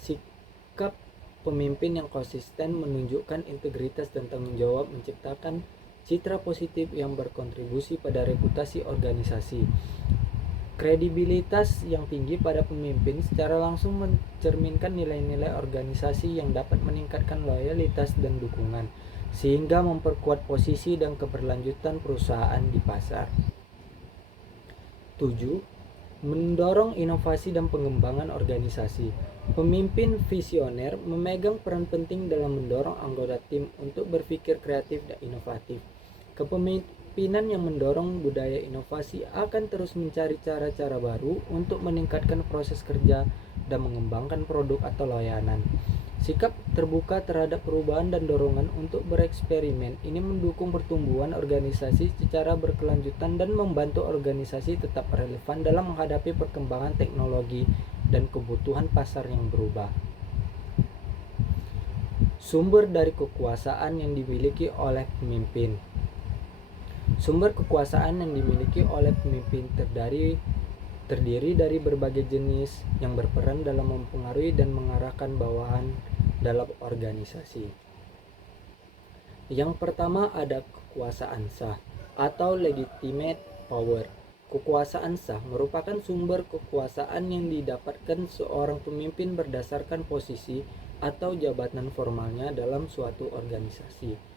Sikap pemimpin yang konsisten menunjukkan integritas dan tanggung jawab menciptakan citra positif yang berkontribusi pada reputasi organisasi. Kredibilitas yang tinggi pada pemimpin secara langsung mencerminkan nilai-nilai organisasi yang dapat meningkatkan loyalitas dan dukungan, sehingga memperkuat posisi dan keberlanjutan perusahaan di pasar. 7. Mendorong inovasi dan pengembangan organisasi. Pemimpin visioner memegang peran penting dalam mendorong anggota tim untuk berpikir kreatif dan inovatif. Kepemimpinan yang mendorong budaya inovasi akan terus mencari cara-cara baru untuk meningkatkan proses kerja dan mengembangkan produk atau layanan. Sikap terbuka terhadap perubahan dan dorongan untuk bereksperimen ini mendukung pertumbuhan organisasi secara berkelanjutan dan membantu organisasi tetap relevan dalam menghadapi perkembangan teknologi dan kebutuhan pasar yang berubah. Sumber dari kekuasaan yang dimiliki oleh pemimpin. Sumber kekuasaan yang dimiliki oleh pemimpin terdiri dari berbagai jenis yang berperan dalam mempengaruhi dan mengarahkan bawahan dalam organisasi. Yang pertama, ada kekuasaan sah atau legitimate power. Kekuasaan sah merupakan sumber kekuasaan yang didapatkan seorang pemimpin berdasarkan posisi atau jabatan formalnya dalam suatu organisasi.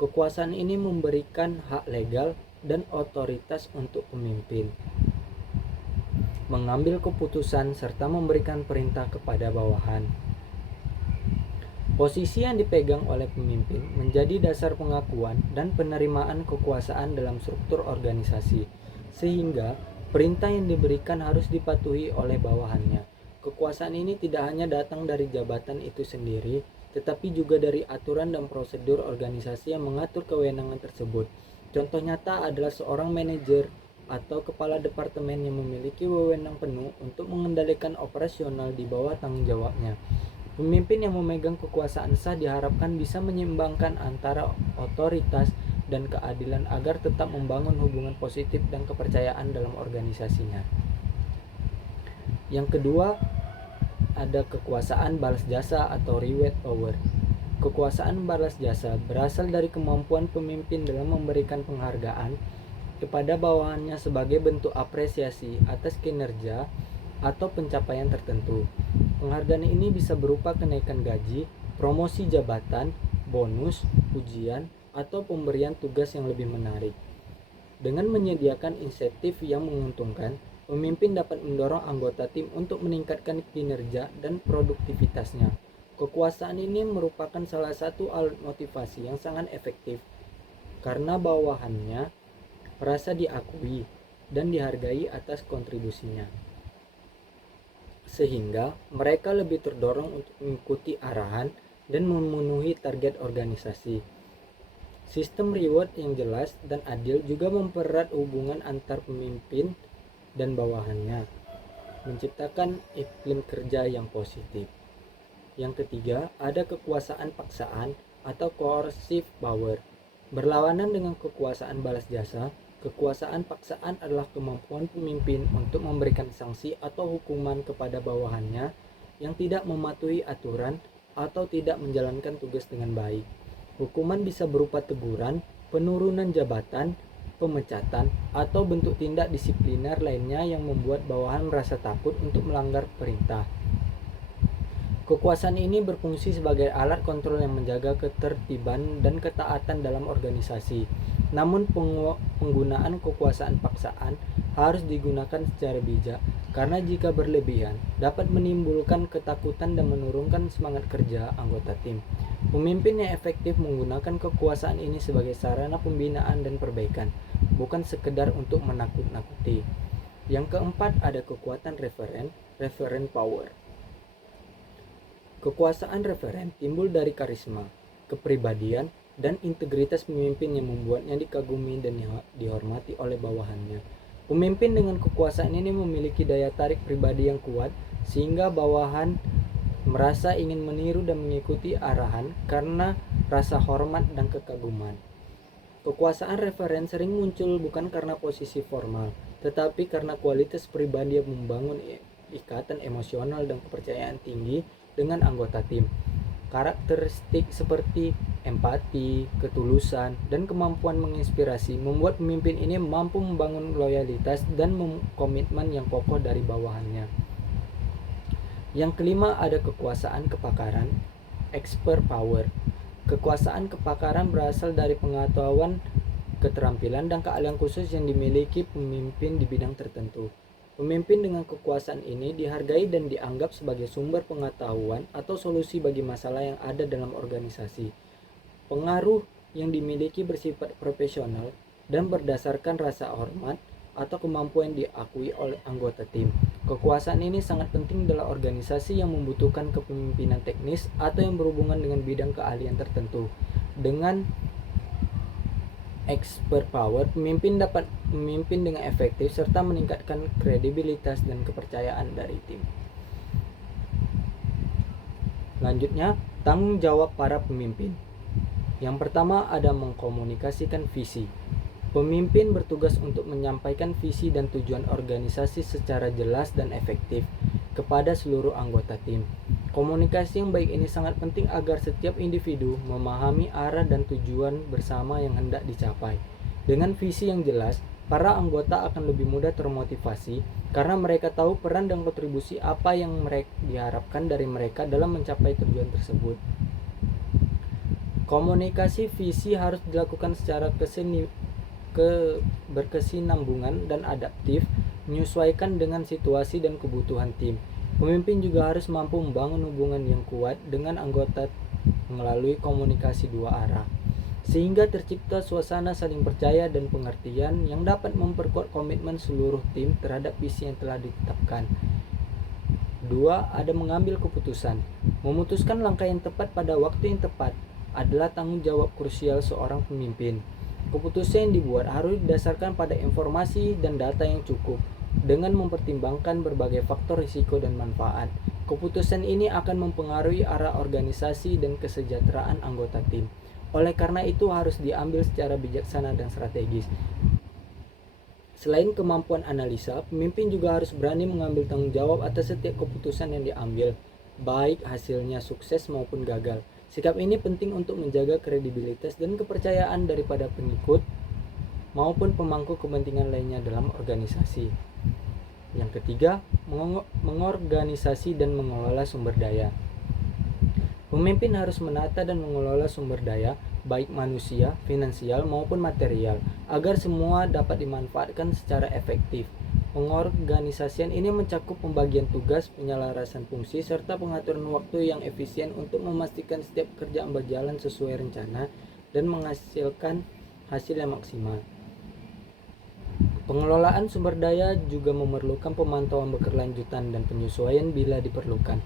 Kekuasaan ini memberikan hak legal dan otoritas untuk pemimpin. mengambil keputusan, serta memberikan perintah kepada bawahan. Posisi yang dipegang oleh pemimpin menjadi dasar pengakuan dan penerimaan kekuasaan dalam struktur organisasi, sehingga perintah yang diberikan harus dipatuhi oleh bawahannya. Kekuasaan ini tidak hanya datang dari jabatan itu sendiri, tetapi juga dari aturan dan prosedur organisasi yang mengatur kewenangan tersebut. Contoh nyata adalah seorang manajer atau kepala departemen yang memiliki wewenang penuh untuk mengendalikan operasional di bawah tanggung jawabnya. Pemimpin yang memegang kekuasaan sah diharapkan bisa menyeimbangkan antara otoritas dan keadilan agar tetap membangun hubungan positif dan kepercayaan dalam organisasinya. Yang kedua, ada kekuasaan balas jasa atau reward power. Kekuasaan balas jasa berasal dari kemampuan pemimpin dalam memberikan penghargaan kepada bawahannya sebagai bentuk apresiasi atas kinerja atau pencapaian tertentu. Penghargaan ini bisa berupa kenaikan gaji, promosi jabatan, bonus, pujian, atau pemberian tugas yang lebih menarik. Dengan menyediakan insentif yang menguntungkan, pemimpin dapat mendorong anggota tim untuk meningkatkan kinerja dan produktivitasnya. Kekuasaan ini merupakan salah satu alat motivasi yang sangat efektif karena bawahannya merasa diakui dan dihargai atas kontribusinya, sehingga mereka lebih terdorong untuk mengikuti arahan dan memenuhi target organisasi. Sistem reward yang jelas dan adil juga mempererat hubungan antar pemimpin dan bawahannya, menciptakan iklim kerja yang positif. Yang ketiga, ada kekuasaan paksaan atau coercive power. Berlawanan dengan kekuasaan balas jasa, kekuasaan paksaan adalah kemampuan pemimpin untuk memberikan sanksi atau hukuman kepada bawahannya yang tidak mematuhi aturan atau tidak menjalankan tugas dengan baik. Hukuman bisa berupa teguran, penurunan jabatan, pemecatan, atau bentuk tindak disipliner lainnya yang membuat bawahan merasa takut untuk melanggar perintah. Kekuasaan ini berfungsi sebagai alat kontrol yang menjaga ketertiban dan ketaatan dalam organisasi. Namun penggunaan kekuasaan paksaan harus digunakan secara bijak, karena jika berlebihan dapat menimbulkan ketakutan dan menurunkan semangat kerja anggota tim. Pemimpin yang efektif menggunakan kekuasaan ini sebagai sarana pembinaan dan perbaikan, bukan sekedar untuk menakut-nakuti. Yang keempat, ada kekuatan referen power. Kekuasaan referen timbul dari karisma, kepribadian, dan integritas pemimpin yang membuatnya dikagumi dan dihormati oleh bawahannya. Pemimpin dengan kekuasaan ini memiliki daya tarik pribadi yang kuat, sehingga bawahan merasa ingin meniru dan mengikuti arahan karena rasa hormat dan kekaguman. Kekuasaan referen sering muncul bukan karena posisi formal, tetapi karena kualitas pribadi yang membangun ikatan emosional dan kepercayaan tinggi dengan anggota tim. Karakteristik seperti empati, ketulusan, dan kemampuan menginspirasi membuat pemimpin ini mampu membangun loyalitas dan komitmen yang kokoh dari bawahannya. Yang kelima, ada kekuasaan kepakaran, expert power. Kekuasaan kepakaran berasal dari pengetahuan, keterampilan, dan keahlian khusus yang dimiliki pemimpin di bidang tertentu. Pemimpin dengan kekuasaan ini dihargai dan dianggap sebagai sumber pengetahuan atau solusi bagi masalah yang ada dalam organisasi. Pengaruh yang dimiliki bersifat profesional dan berdasarkan rasa hormat atau kemampuan diakui oleh anggota tim. Kekuasaan ini sangat penting dalam organisasi yang membutuhkan kepemimpinan teknis atau yang berhubungan dengan bidang keahlian tertentu. Dengan expert power, pemimpin dapat memimpin dengan efektif serta meningkatkan kredibilitas dan kepercayaan dari tim. Lanjutnya, tanggung jawab para pemimpin. Yang pertama, ada mengkomunikasikan visi. Pemimpin bertugas untuk menyampaikan visi dan tujuan organisasi secara jelas dan efektif kepada seluruh anggota tim. Komunikasi yang baik ini sangat penting agar setiap individu memahami arah dan tujuan bersama yang hendak dicapai. Dengan visi yang jelas, para anggota akan lebih mudah termotivasi karena mereka tahu peran dan kontribusi apa yang mereka diharapkan dari mereka dalam mencapai tujuan tersebut. Komunikasi visi harus dilakukan secara berkesinambungan dan adaptif menyesuaikan dengan situasi dan kebutuhan tim. Pemimpin juga harus mampu membangun hubungan yang kuat dengan anggota melalui komunikasi dua arah, sehingga tercipta suasana saling percaya dan pengertian yang dapat memperkuat komitmen seluruh tim terhadap visi yang telah ditetapkan. 2. Ada mengambil keputusan. Memutuskan langkah yang tepat pada waktu yang tepat adalah tanggung jawab krusial seorang pemimpin. Keputusan yang dibuat harus didasarkan pada informasi dan data yang cukup, dengan mempertimbangkan berbagai faktor risiko dan manfaat. Keputusan ini akan mempengaruhi arah organisasi dan kesejahteraan anggota tim. Oleh karena itu harus diambil secara bijaksana dan strategis. Selain kemampuan analisa, pemimpin juga harus berani mengambil tanggung jawab atas setiap keputusan yang diambil, baik hasilnya sukses maupun gagal. Sikap ini penting untuk menjaga kredibilitas dan kepercayaan daripada pengikut maupun pemangku kepentingan lainnya dalam organisasi. Yang ketiga, mengorganisasi dan mengelola sumber daya. Pemimpin harus menata dan mengelola sumber daya, baik manusia, finansial maupun material, agar semua dapat dimanfaatkan secara efektif. Pengorganisasian ini mencakup pembagian tugas, penyelarasan fungsi, serta pengaturan waktu yang efisien untuk memastikan setiap pekerjaan berjalan sesuai rencana dan menghasilkan hasil yang maksimal. Pengelolaan sumber daya juga memerlukan pemantauan berkelanjutan dan penyesuaian bila diperlukan.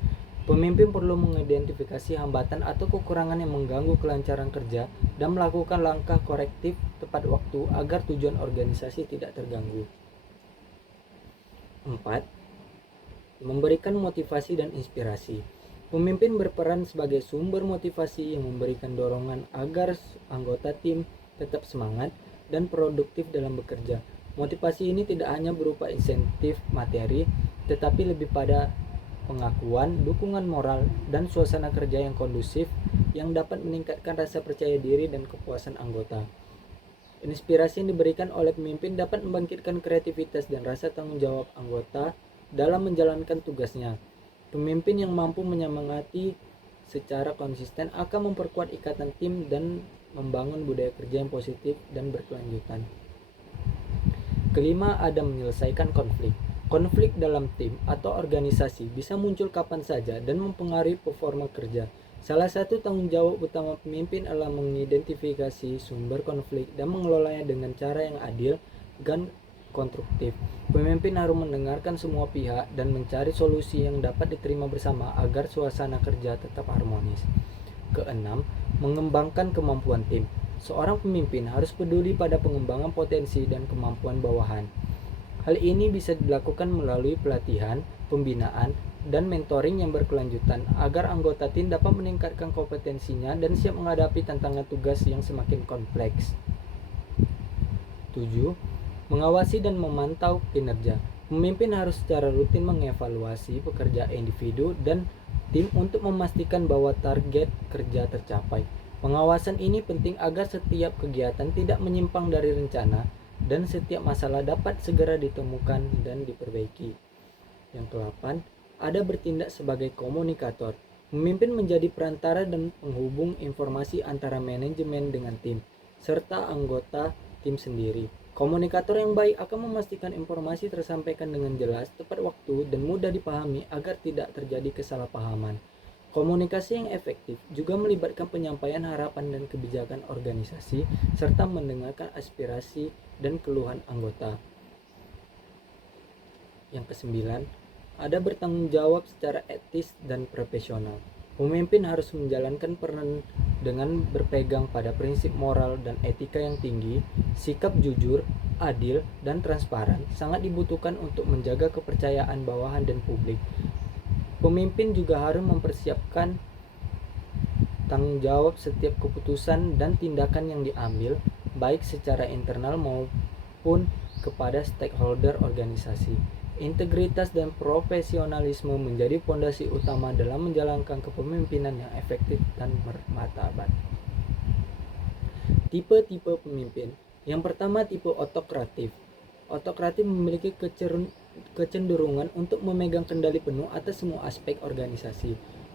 Pemimpin perlu mengidentifikasi hambatan atau kekurangan yang mengganggu kelancaran kerja dan melakukan langkah korektif tepat waktu agar tujuan organisasi tidak terganggu. 4. Memberikan motivasi dan inspirasi. Pemimpin berperan sebagai sumber motivasi yang memberikan dorongan agar anggota tim tetap semangat dan produktif dalam bekerja. Motivasi ini tidak hanya berupa insentif materi, tetapi lebih pada pengakuan, dukungan moral, dan suasana kerja yang kondusif yang dapat meningkatkan rasa percaya diri dan kepuasan anggota. Inspirasi yang diberikan oleh pemimpin dapat membangkitkan kreativitas dan rasa tanggung jawab anggota dalam menjalankan tugasnya. Pemimpin yang mampu menyemangati secara konsisten akan memperkuat ikatan tim dan membangun budaya kerja yang positif dan berkelanjutan. Kelima, ada menyelesaikan konflik. Konflik dalam tim atau organisasi bisa muncul kapan saja dan mempengaruhi performa kerja. Salah satu tanggung jawab utama pemimpin adalah mengidentifikasi sumber konflik dan mengelolanya dengan cara yang adil dan konstruktif. Pemimpin harus mendengarkan semua pihak dan mencari solusi yang dapat diterima bersama agar suasana kerja tetap harmonis. Keenam, mengembangkan kemampuan tim. Seorang pemimpin harus peduli pada pengembangan potensi dan kemampuan bawahan. Hal ini bisa dilakukan melalui pelatihan, pembinaan, dan mentoring yang berkelanjutan agar anggota tim dapat meningkatkan kompetensinya dan siap menghadapi tantangan tugas yang semakin kompleks. 7. Mengawasi dan memantau kinerja. Pemimpin harus secara rutin mengevaluasi pekerjaan individu dan tim untuk memastikan bahwa target kerja tercapai. Pengawasan ini penting agar setiap kegiatan tidak menyimpang dari rencana dan setiap masalah dapat segera ditemukan dan diperbaiki. Yang ke-8, ada bertindak sebagai komunikator. Pemimpin menjadi perantara dan penghubung informasi antara manajemen dengan tim, serta anggota tim sendiri. Komunikator yang baik akan memastikan informasi tersampaikan dengan jelas, tepat waktu, dan mudah dipahami agar tidak terjadi kesalahpahaman. Komunikasi yang efektif juga melibatkan penyampaian harapan dan kebijakan organisasi, serta mendengarkan aspirasi dan keluhan anggota. Yang ke-9, ada bertanggung jawab secara etis dan profesional. Pemimpin harus menjalankan peran dengan berpegang pada prinsip moral dan etika yang tinggi. Sikap jujur, adil, dan transparan sangat dibutuhkan untuk menjaga kepercayaan bawahan dan publik. Pemimpin juga harus mempersiapkan tanggung jawab setiap keputusan dan tindakan yang diambil, baik secara internal maupun kepada stakeholder organisasi. Integritas dan profesionalisme menjadi fondasi utama dalam menjalankan kepemimpinan yang efektif dan bermartabat. Tipe-tipe pemimpin. Yang pertama, tipe otokratif. Otokratif memiliki kecenderungan untuk memegang kendali penuh atas semua aspek organisasi.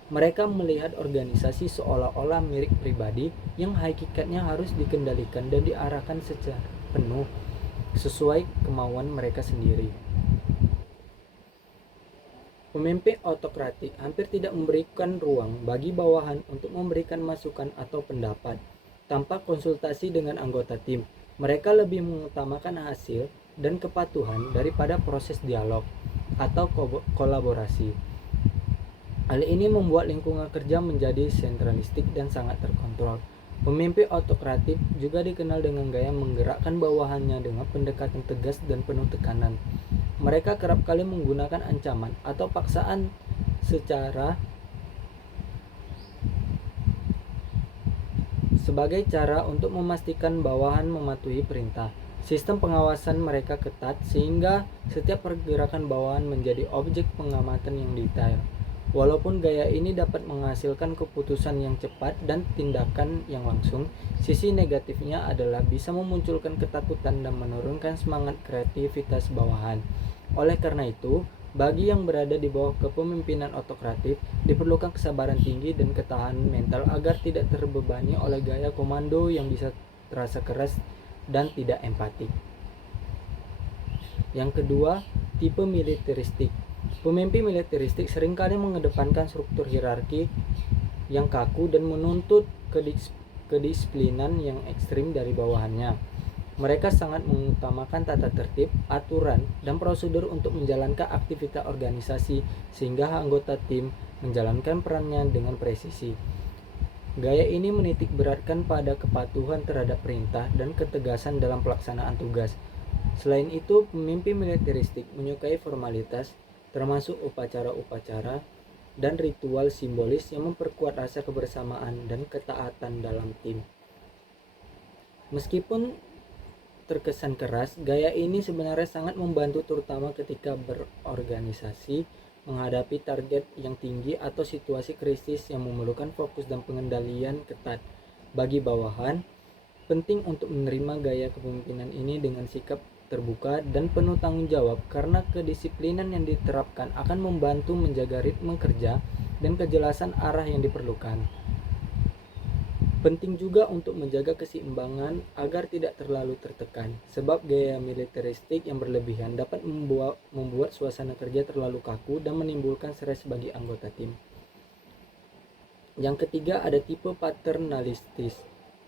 Mereka melihat organisasi seolah-olah milik pribadi yang hakikatnya harus dikendalikan dan diarahkan secara penuh sesuai kemauan mereka sendiri. Pemimpin autokratik hampir tidak memberikan ruang bagi bawahan untuk memberikan masukan atau pendapat tanpa konsultasi dengan anggota tim. Mereka lebih mengutamakan hasil dan kepatuhan daripada proses dialog atau kolaborasi. Hal ini membuat lingkungan kerja menjadi sentralistik dan sangat terkontrol. Pemimpin autokratik juga dikenal dengan gaya menggerakkan bawahannya dengan pendekatan tegas dan penuh tekanan. Mereka kerap kali menggunakan ancaman atau paksaan sebagai cara untuk memastikan bawahan mematuhi perintah. Sistem pengawasan mereka ketat sehingga setiap pergerakan bawahan menjadi objek pengamatan yang detail. Walaupun gaya ini dapat menghasilkan keputusan yang cepat dan tindakan yang langsung, sisi negatifnya adalah bisa memunculkan ketakutan dan menurunkan semangat kreativitas bawahan. Oleh karena itu, bagi yang berada di bawah kepemimpinan autokratik, diperlukan kesabaran tinggi dan ketahanan mental agar tidak terbebani oleh gaya komando yang bisa terasa keras dan tidak empatik. Yang kedua, tipe militeristik. Pemimpin militeristik seringkali mengedepankan struktur hierarki yang kaku dan menuntut kedisiplinan yang ekstrim dari bawahannya. Mereka sangat mengutamakan tata tertib, aturan, dan prosedur untuk menjalankan aktivitas organisasi sehingga anggota tim menjalankan perannya dengan presisi. Gaya ini menitik beratkan pada kepatuhan terhadap perintah dan ketegasan dalam pelaksanaan tugas. Selain itu, pemimpin militeristik menyukai formalitas, termasuk upacara-upacara dan ritual simbolis yang memperkuat rasa kebersamaan dan ketaatan dalam tim. Meskipun terkesan keras, gaya ini sebenarnya sangat membantu terutama ketika berorganisasi, menghadapi target yang tinggi atau situasi krisis yang memerlukan fokus dan pengendalian ketat. Bagi bawahan, penting untuk menerima gaya kepemimpinan ini dengan sikap terbuka dan penuh tanggung jawab karena kedisiplinan yang diterapkan akan membantu menjaga ritme kerja dan kejelasan arah yang diperlukan. Penting juga untuk menjaga keseimbangan agar tidak terlalu tertekan, sebab gaya militeristik yang berlebihan dapat membuat suasana kerja terlalu kaku dan menimbulkan stres bagi anggota tim. Yang ketiga, ada tipe paternalistis.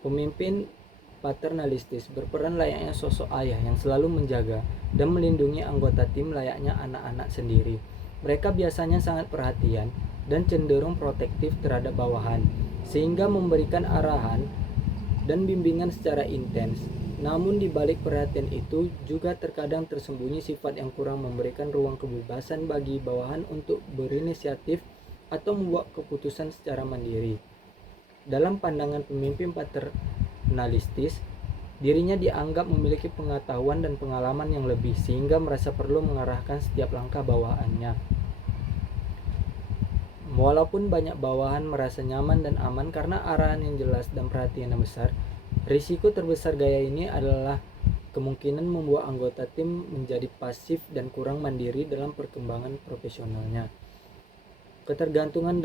Pemimpin paternalistis berperan layaknya sosok ayah yang selalu menjaga dan melindungi anggota tim layaknya anak-anak sendiri. Mereka biasanya sangat perhatian dan cenderung protektif terhadap bawahan, sehingga memberikan arahan dan bimbingan secara intens. Namun di balik perhatian itu juga terkadang tersembunyi sifat yang kurang memberikan ruang kebebasan bagi bawahan untuk berinisiatif atau membuat keputusan secara mandiri. Dalam pandangan pemimpin paternalistis, dirinya dianggap memiliki pengetahuan dan pengalaman yang lebih sehingga merasa perlu mengarahkan setiap langkah bawahannya. Walaupun banyak bawahan merasa nyaman dan aman karena arahan yang jelas dan perhatian yang besar, risiko terbesar gaya ini adalah kemungkinan membuat anggota tim menjadi pasif dan kurang mandiri dalam perkembangan profesionalnya. Ketergantungan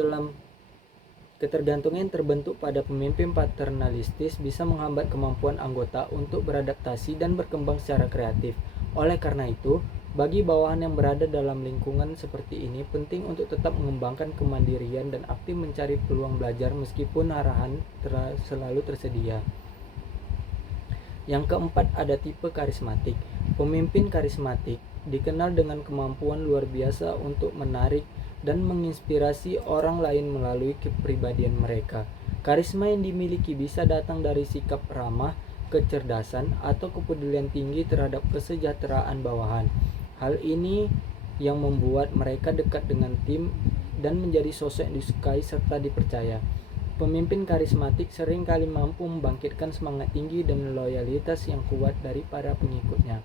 yang terbentuk pada pemimpin paternalistis bisa menghambat kemampuan anggota untuk beradaptasi dan berkembang secara kreatif. Oleh karena itu, bagi bawahan yang berada dalam lingkungan seperti ini penting untuk tetap mengembangkan kemandirian dan aktif mencari peluang belajar meskipun arahan selalu tersedia. Yang keempat, ada tipe karismatik. Pemimpin karismatik dikenal dengan kemampuan luar biasa untuk menarik dan menginspirasi orang lain melalui kepribadian mereka. Karisma yang dimiliki bisa datang dari sikap ramah, kecerdasan, atau kepedulian tinggi terhadap kesejahteraan bawahan. Hal ini yang membuat mereka dekat dengan tim dan menjadi sosok yang disukai serta dipercaya. Pemimpin karismatik sering kali mampu membangkitkan semangat tinggi dan loyalitas yang kuat dari para pengikutnya,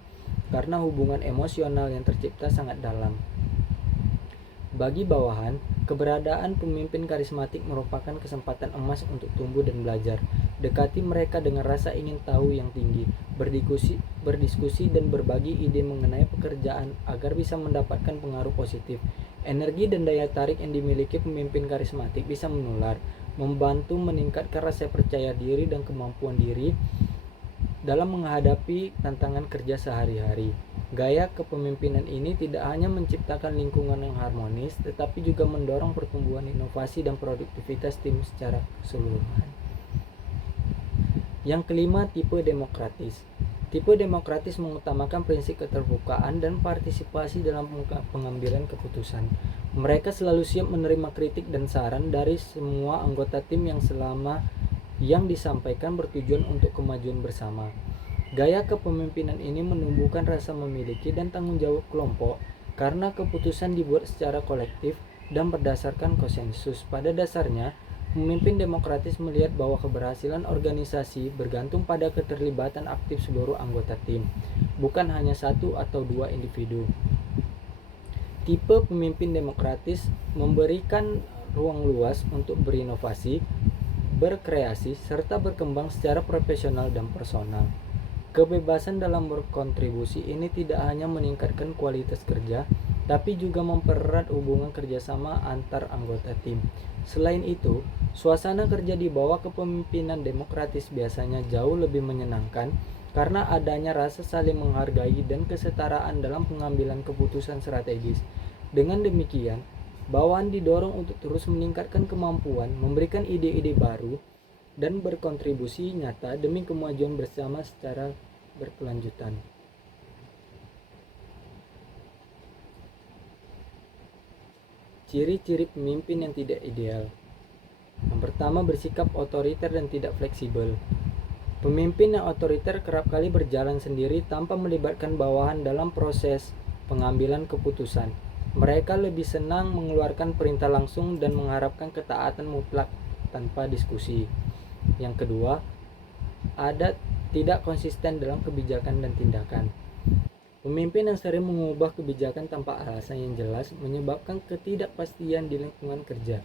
karena hubungan emosional yang tercipta sangat dalam. Bagi bawahan, keberadaan pemimpin karismatik merupakan kesempatan emas untuk tumbuh dan belajar. Dekati mereka dengan rasa ingin tahu yang tinggi, berdiskusi dan berbagi ide mengenai pekerjaan agar bisa mendapatkan pengaruh positif. Energi dan daya tarik yang dimiliki pemimpin karismatik bisa menular, membantu meningkatkan rasa percaya diri dan kemampuan diri dalam menghadapi tantangan kerja sehari-hari. Gaya kepemimpinan ini tidak hanya menciptakan lingkungan yang harmonis, tetapi juga mendorong pertumbuhan inovasi dan produktivitas tim secara keseluruhan. Yang kelima, tipe demokratis. Tipe demokratis mengutamakan prinsip keterbukaan dan partisipasi dalam pengambilan keputusan. Mereka selalu siap menerima kritik dan saran dari semua anggota tim yang disampaikan bertujuan untuk kemajuan bersama. Gaya kepemimpinan ini menumbuhkan rasa memiliki dan tanggung jawab kelompok karena keputusan dibuat secara kolektif dan berdasarkan konsensus. Pada dasarnya, pemimpin demokratis melihat bahwa keberhasilan organisasi bergantung pada keterlibatan aktif seluruh anggota tim, bukan hanya satu atau dua individu. Tipe pemimpin demokratis memberikan ruang luas untuk berinovasi, berkreasi, serta berkembang secara profesional dan personal. Kebebasan dalam berkontribusi ini tidak hanya meningkatkan kualitas kerja, tapi juga mempererat hubungan kerjasama antar anggota tim. Selain itu, suasana kerja di bawah kepemimpinan demokratis biasanya jauh lebih menyenangkan karena adanya rasa saling menghargai dan kesetaraan dalam pengambilan keputusan strategis. Dengan demikian, bawahan didorong untuk terus meningkatkan kemampuan, memberikan ide-ide baru, dan berkontribusi nyata demi kemajuan bersama secara berkelanjutan. Ciri-ciri pemimpin yang tidak ideal. Yang pertama, bersikap otoriter dan tidak fleksibel. Pemimpin yang otoriter kerap kali berjalan sendiri tanpa melibatkan bawahan dalam proses pengambilan keputusan. Mereka lebih senang mengeluarkan perintah langsung dan mengharapkan ketaatan mutlak tanpa diskusi. Yang kedua, tidak konsisten dalam kebijakan dan tindakan. Pemimpin yang sering mengubah kebijakan tanpa alasan yang jelas menyebabkan ketidakpastian di lingkungan kerja.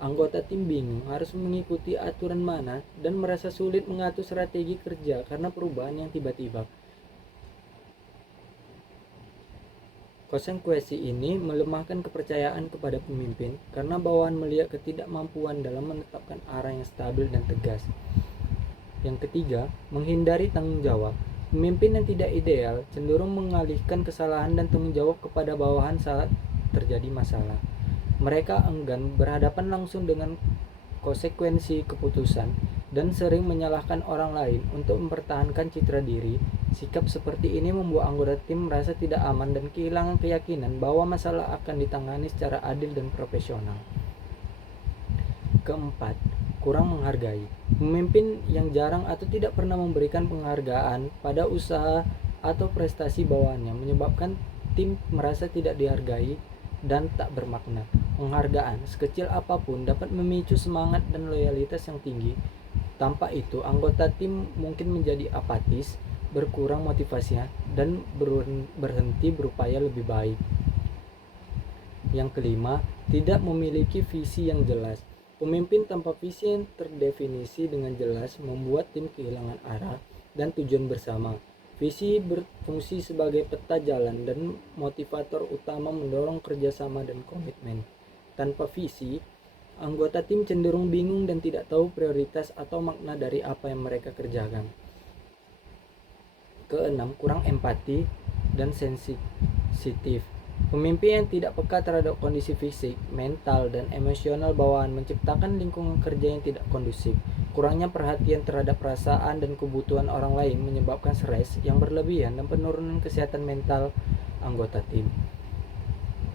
Anggota tim bingung harus mengikuti aturan mana dan merasa sulit mengatur strategi kerja karena perubahan yang tiba-tiba. Konsekuensi ini melemahkan kepercayaan kepada pemimpin karena bawahan melihat ketidakmampuan dalam menetapkan arah yang stabil dan tegas. Yang ketiga, menghindari tanggung jawab. Pemimpin yang tidak ideal cenderung mengalihkan kesalahan dan tanggung jawab kepada bawahan saat terjadi masalah. Mereka enggan berhadapan langsung dengan konsekuensi keputusan dan sering menyalahkan orang lain untuk mempertahankan citra diri. Sikap seperti ini membuat anggota tim merasa tidak aman dan kehilangan keyakinan bahwa masalah akan ditangani secara adil dan profesional. Keempat, kurang menghargai. Pemimpin yang jarang atau tidak pernah memberikan penghargaan pada usaha atau prestasi bawahannya menyebabkan tim merasa tidak dihargai dan tak bermakna. Penghargaan sekecil apapun dapat memicu semangat dan loyalitas yang tinggi. Tanpa itu, anggota tim mungkin menjadi apatis, berkurang motivasinya, dan berhenti berupaya lebih baik. Yang kelima, tidak memiliki visi yang jelas. Pemimpin tanpa visi yang terdefinisi dengan jelas membuat tim kehilangan arah dan tujuan bersama. Visi berfungsi sebagai peta jalan dan motivator utama mendorong kerjasama dan komitmen. Tanpa visi, anggota tim cenderung bingung dan tidak tahu prioritas atau makna dari apa yang mereka kerjakan. Keenam, kurang empati dan sensitif. Pemimpin yang tidak peka terhadap kondisi fisik, mental, dan emosional bawahan menciptakan lingkungan kerja yang tidak kondusif. Kurangnya perhatian terhadap perasaan dan kebutuhan orang lain menyebabkan stres yang berlebihan dan penurunan kesehatan mental anggota tim.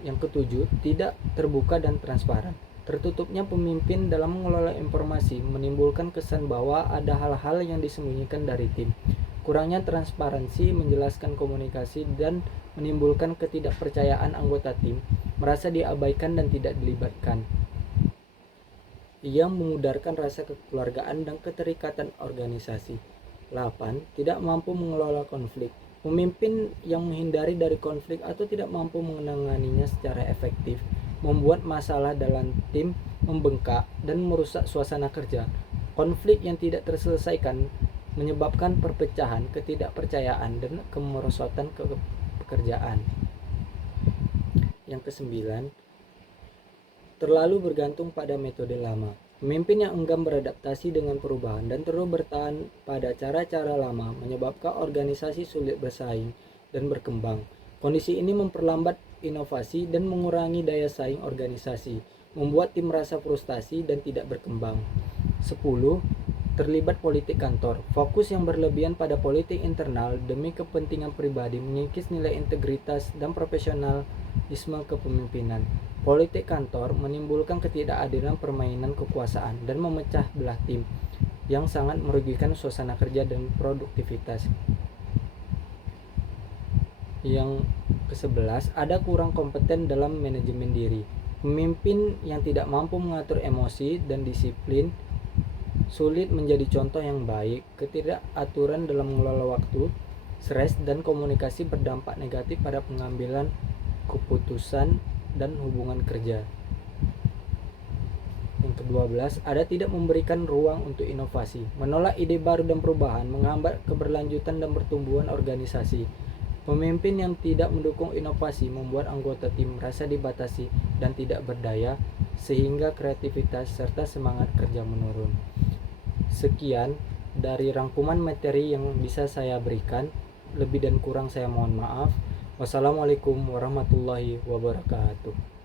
Yang ketujuh, tidak terbuka dan transparan. Tertutupnya pemimpin dalam mengelola informasi menimbulkan kesan bahwa ada hal-hal yang disembunyikan dari tim. Kurangnya transparansi menjelaskan komunikasi dan menimbulkan ketidakpercayaan anggota tim, merasa diabaikan dan tidak dilibatkan. Ia memudarkan rasa kekeluargaan dan keterikatan organisasi. 8. Tidak mampu mengelola konflik. Pemimpin yang menghindari dari konflik atau tidak mampu menanganinya secara efektif membuat masalah dalam tim membengkak dan merusak suasana kerja. Konflik yang tidak terselesaikan menyebabkan perpecahan, ketidakpercayaan, dan kemerosotan pekerjaan. Yang kesembilan, terlalu bergantung pada metode lama. Pemimpin yang enggan beradaptasi dengan perubahan dan terus bertahan pada cara-cara lama menyebabkan organisasi sulit bersaing dan berkembang. Kondisi ini memperlambat inovasi dan mengurangi daya saing organisasi, membuat tim merasa frustasi dan tidak berkembang. 10. Terlibat politik kantor. Fokus yang berlebihan pada politik internal demi kepentingan pribadi mengikis nilai integritas dan profesionalisme kepemimpinan. Politik kantor menimbulkan ketidakadilan permainan kekuasaan dan memecah belah tim yang sangat merugikan suasana kerja dan produktivitas. Yang ke-11, ada kurang kompeten dalam manajemen diri. Pemimpin yang tidak mampu mengatur emosi dan disiplin sulit menjadi contoh yang baik. Ketidakaturan dalam mengelola waktu, stres, dan komunikasi berdampak negatif pada pengambilan keputusan dan hubungan kerja. Yang ke-12, ada tidak memberikan ruang untuk inovasi. Menolak ide baru dan perubahan menghambat keberlanjutan dan pertumbuhan organisasi. Pemimpin yang tidak mendukung inovasi membuat anggota tim merasa dibatasi dan tidak berdaya, sehingga kreativitas serta semangat kerja menurun. Sekian dari rangkuman materi yang bisa saya berikan. Lebih dan kurang saya mohon maaf. Wassalamualaikum warahmatullahi wabarakatuh.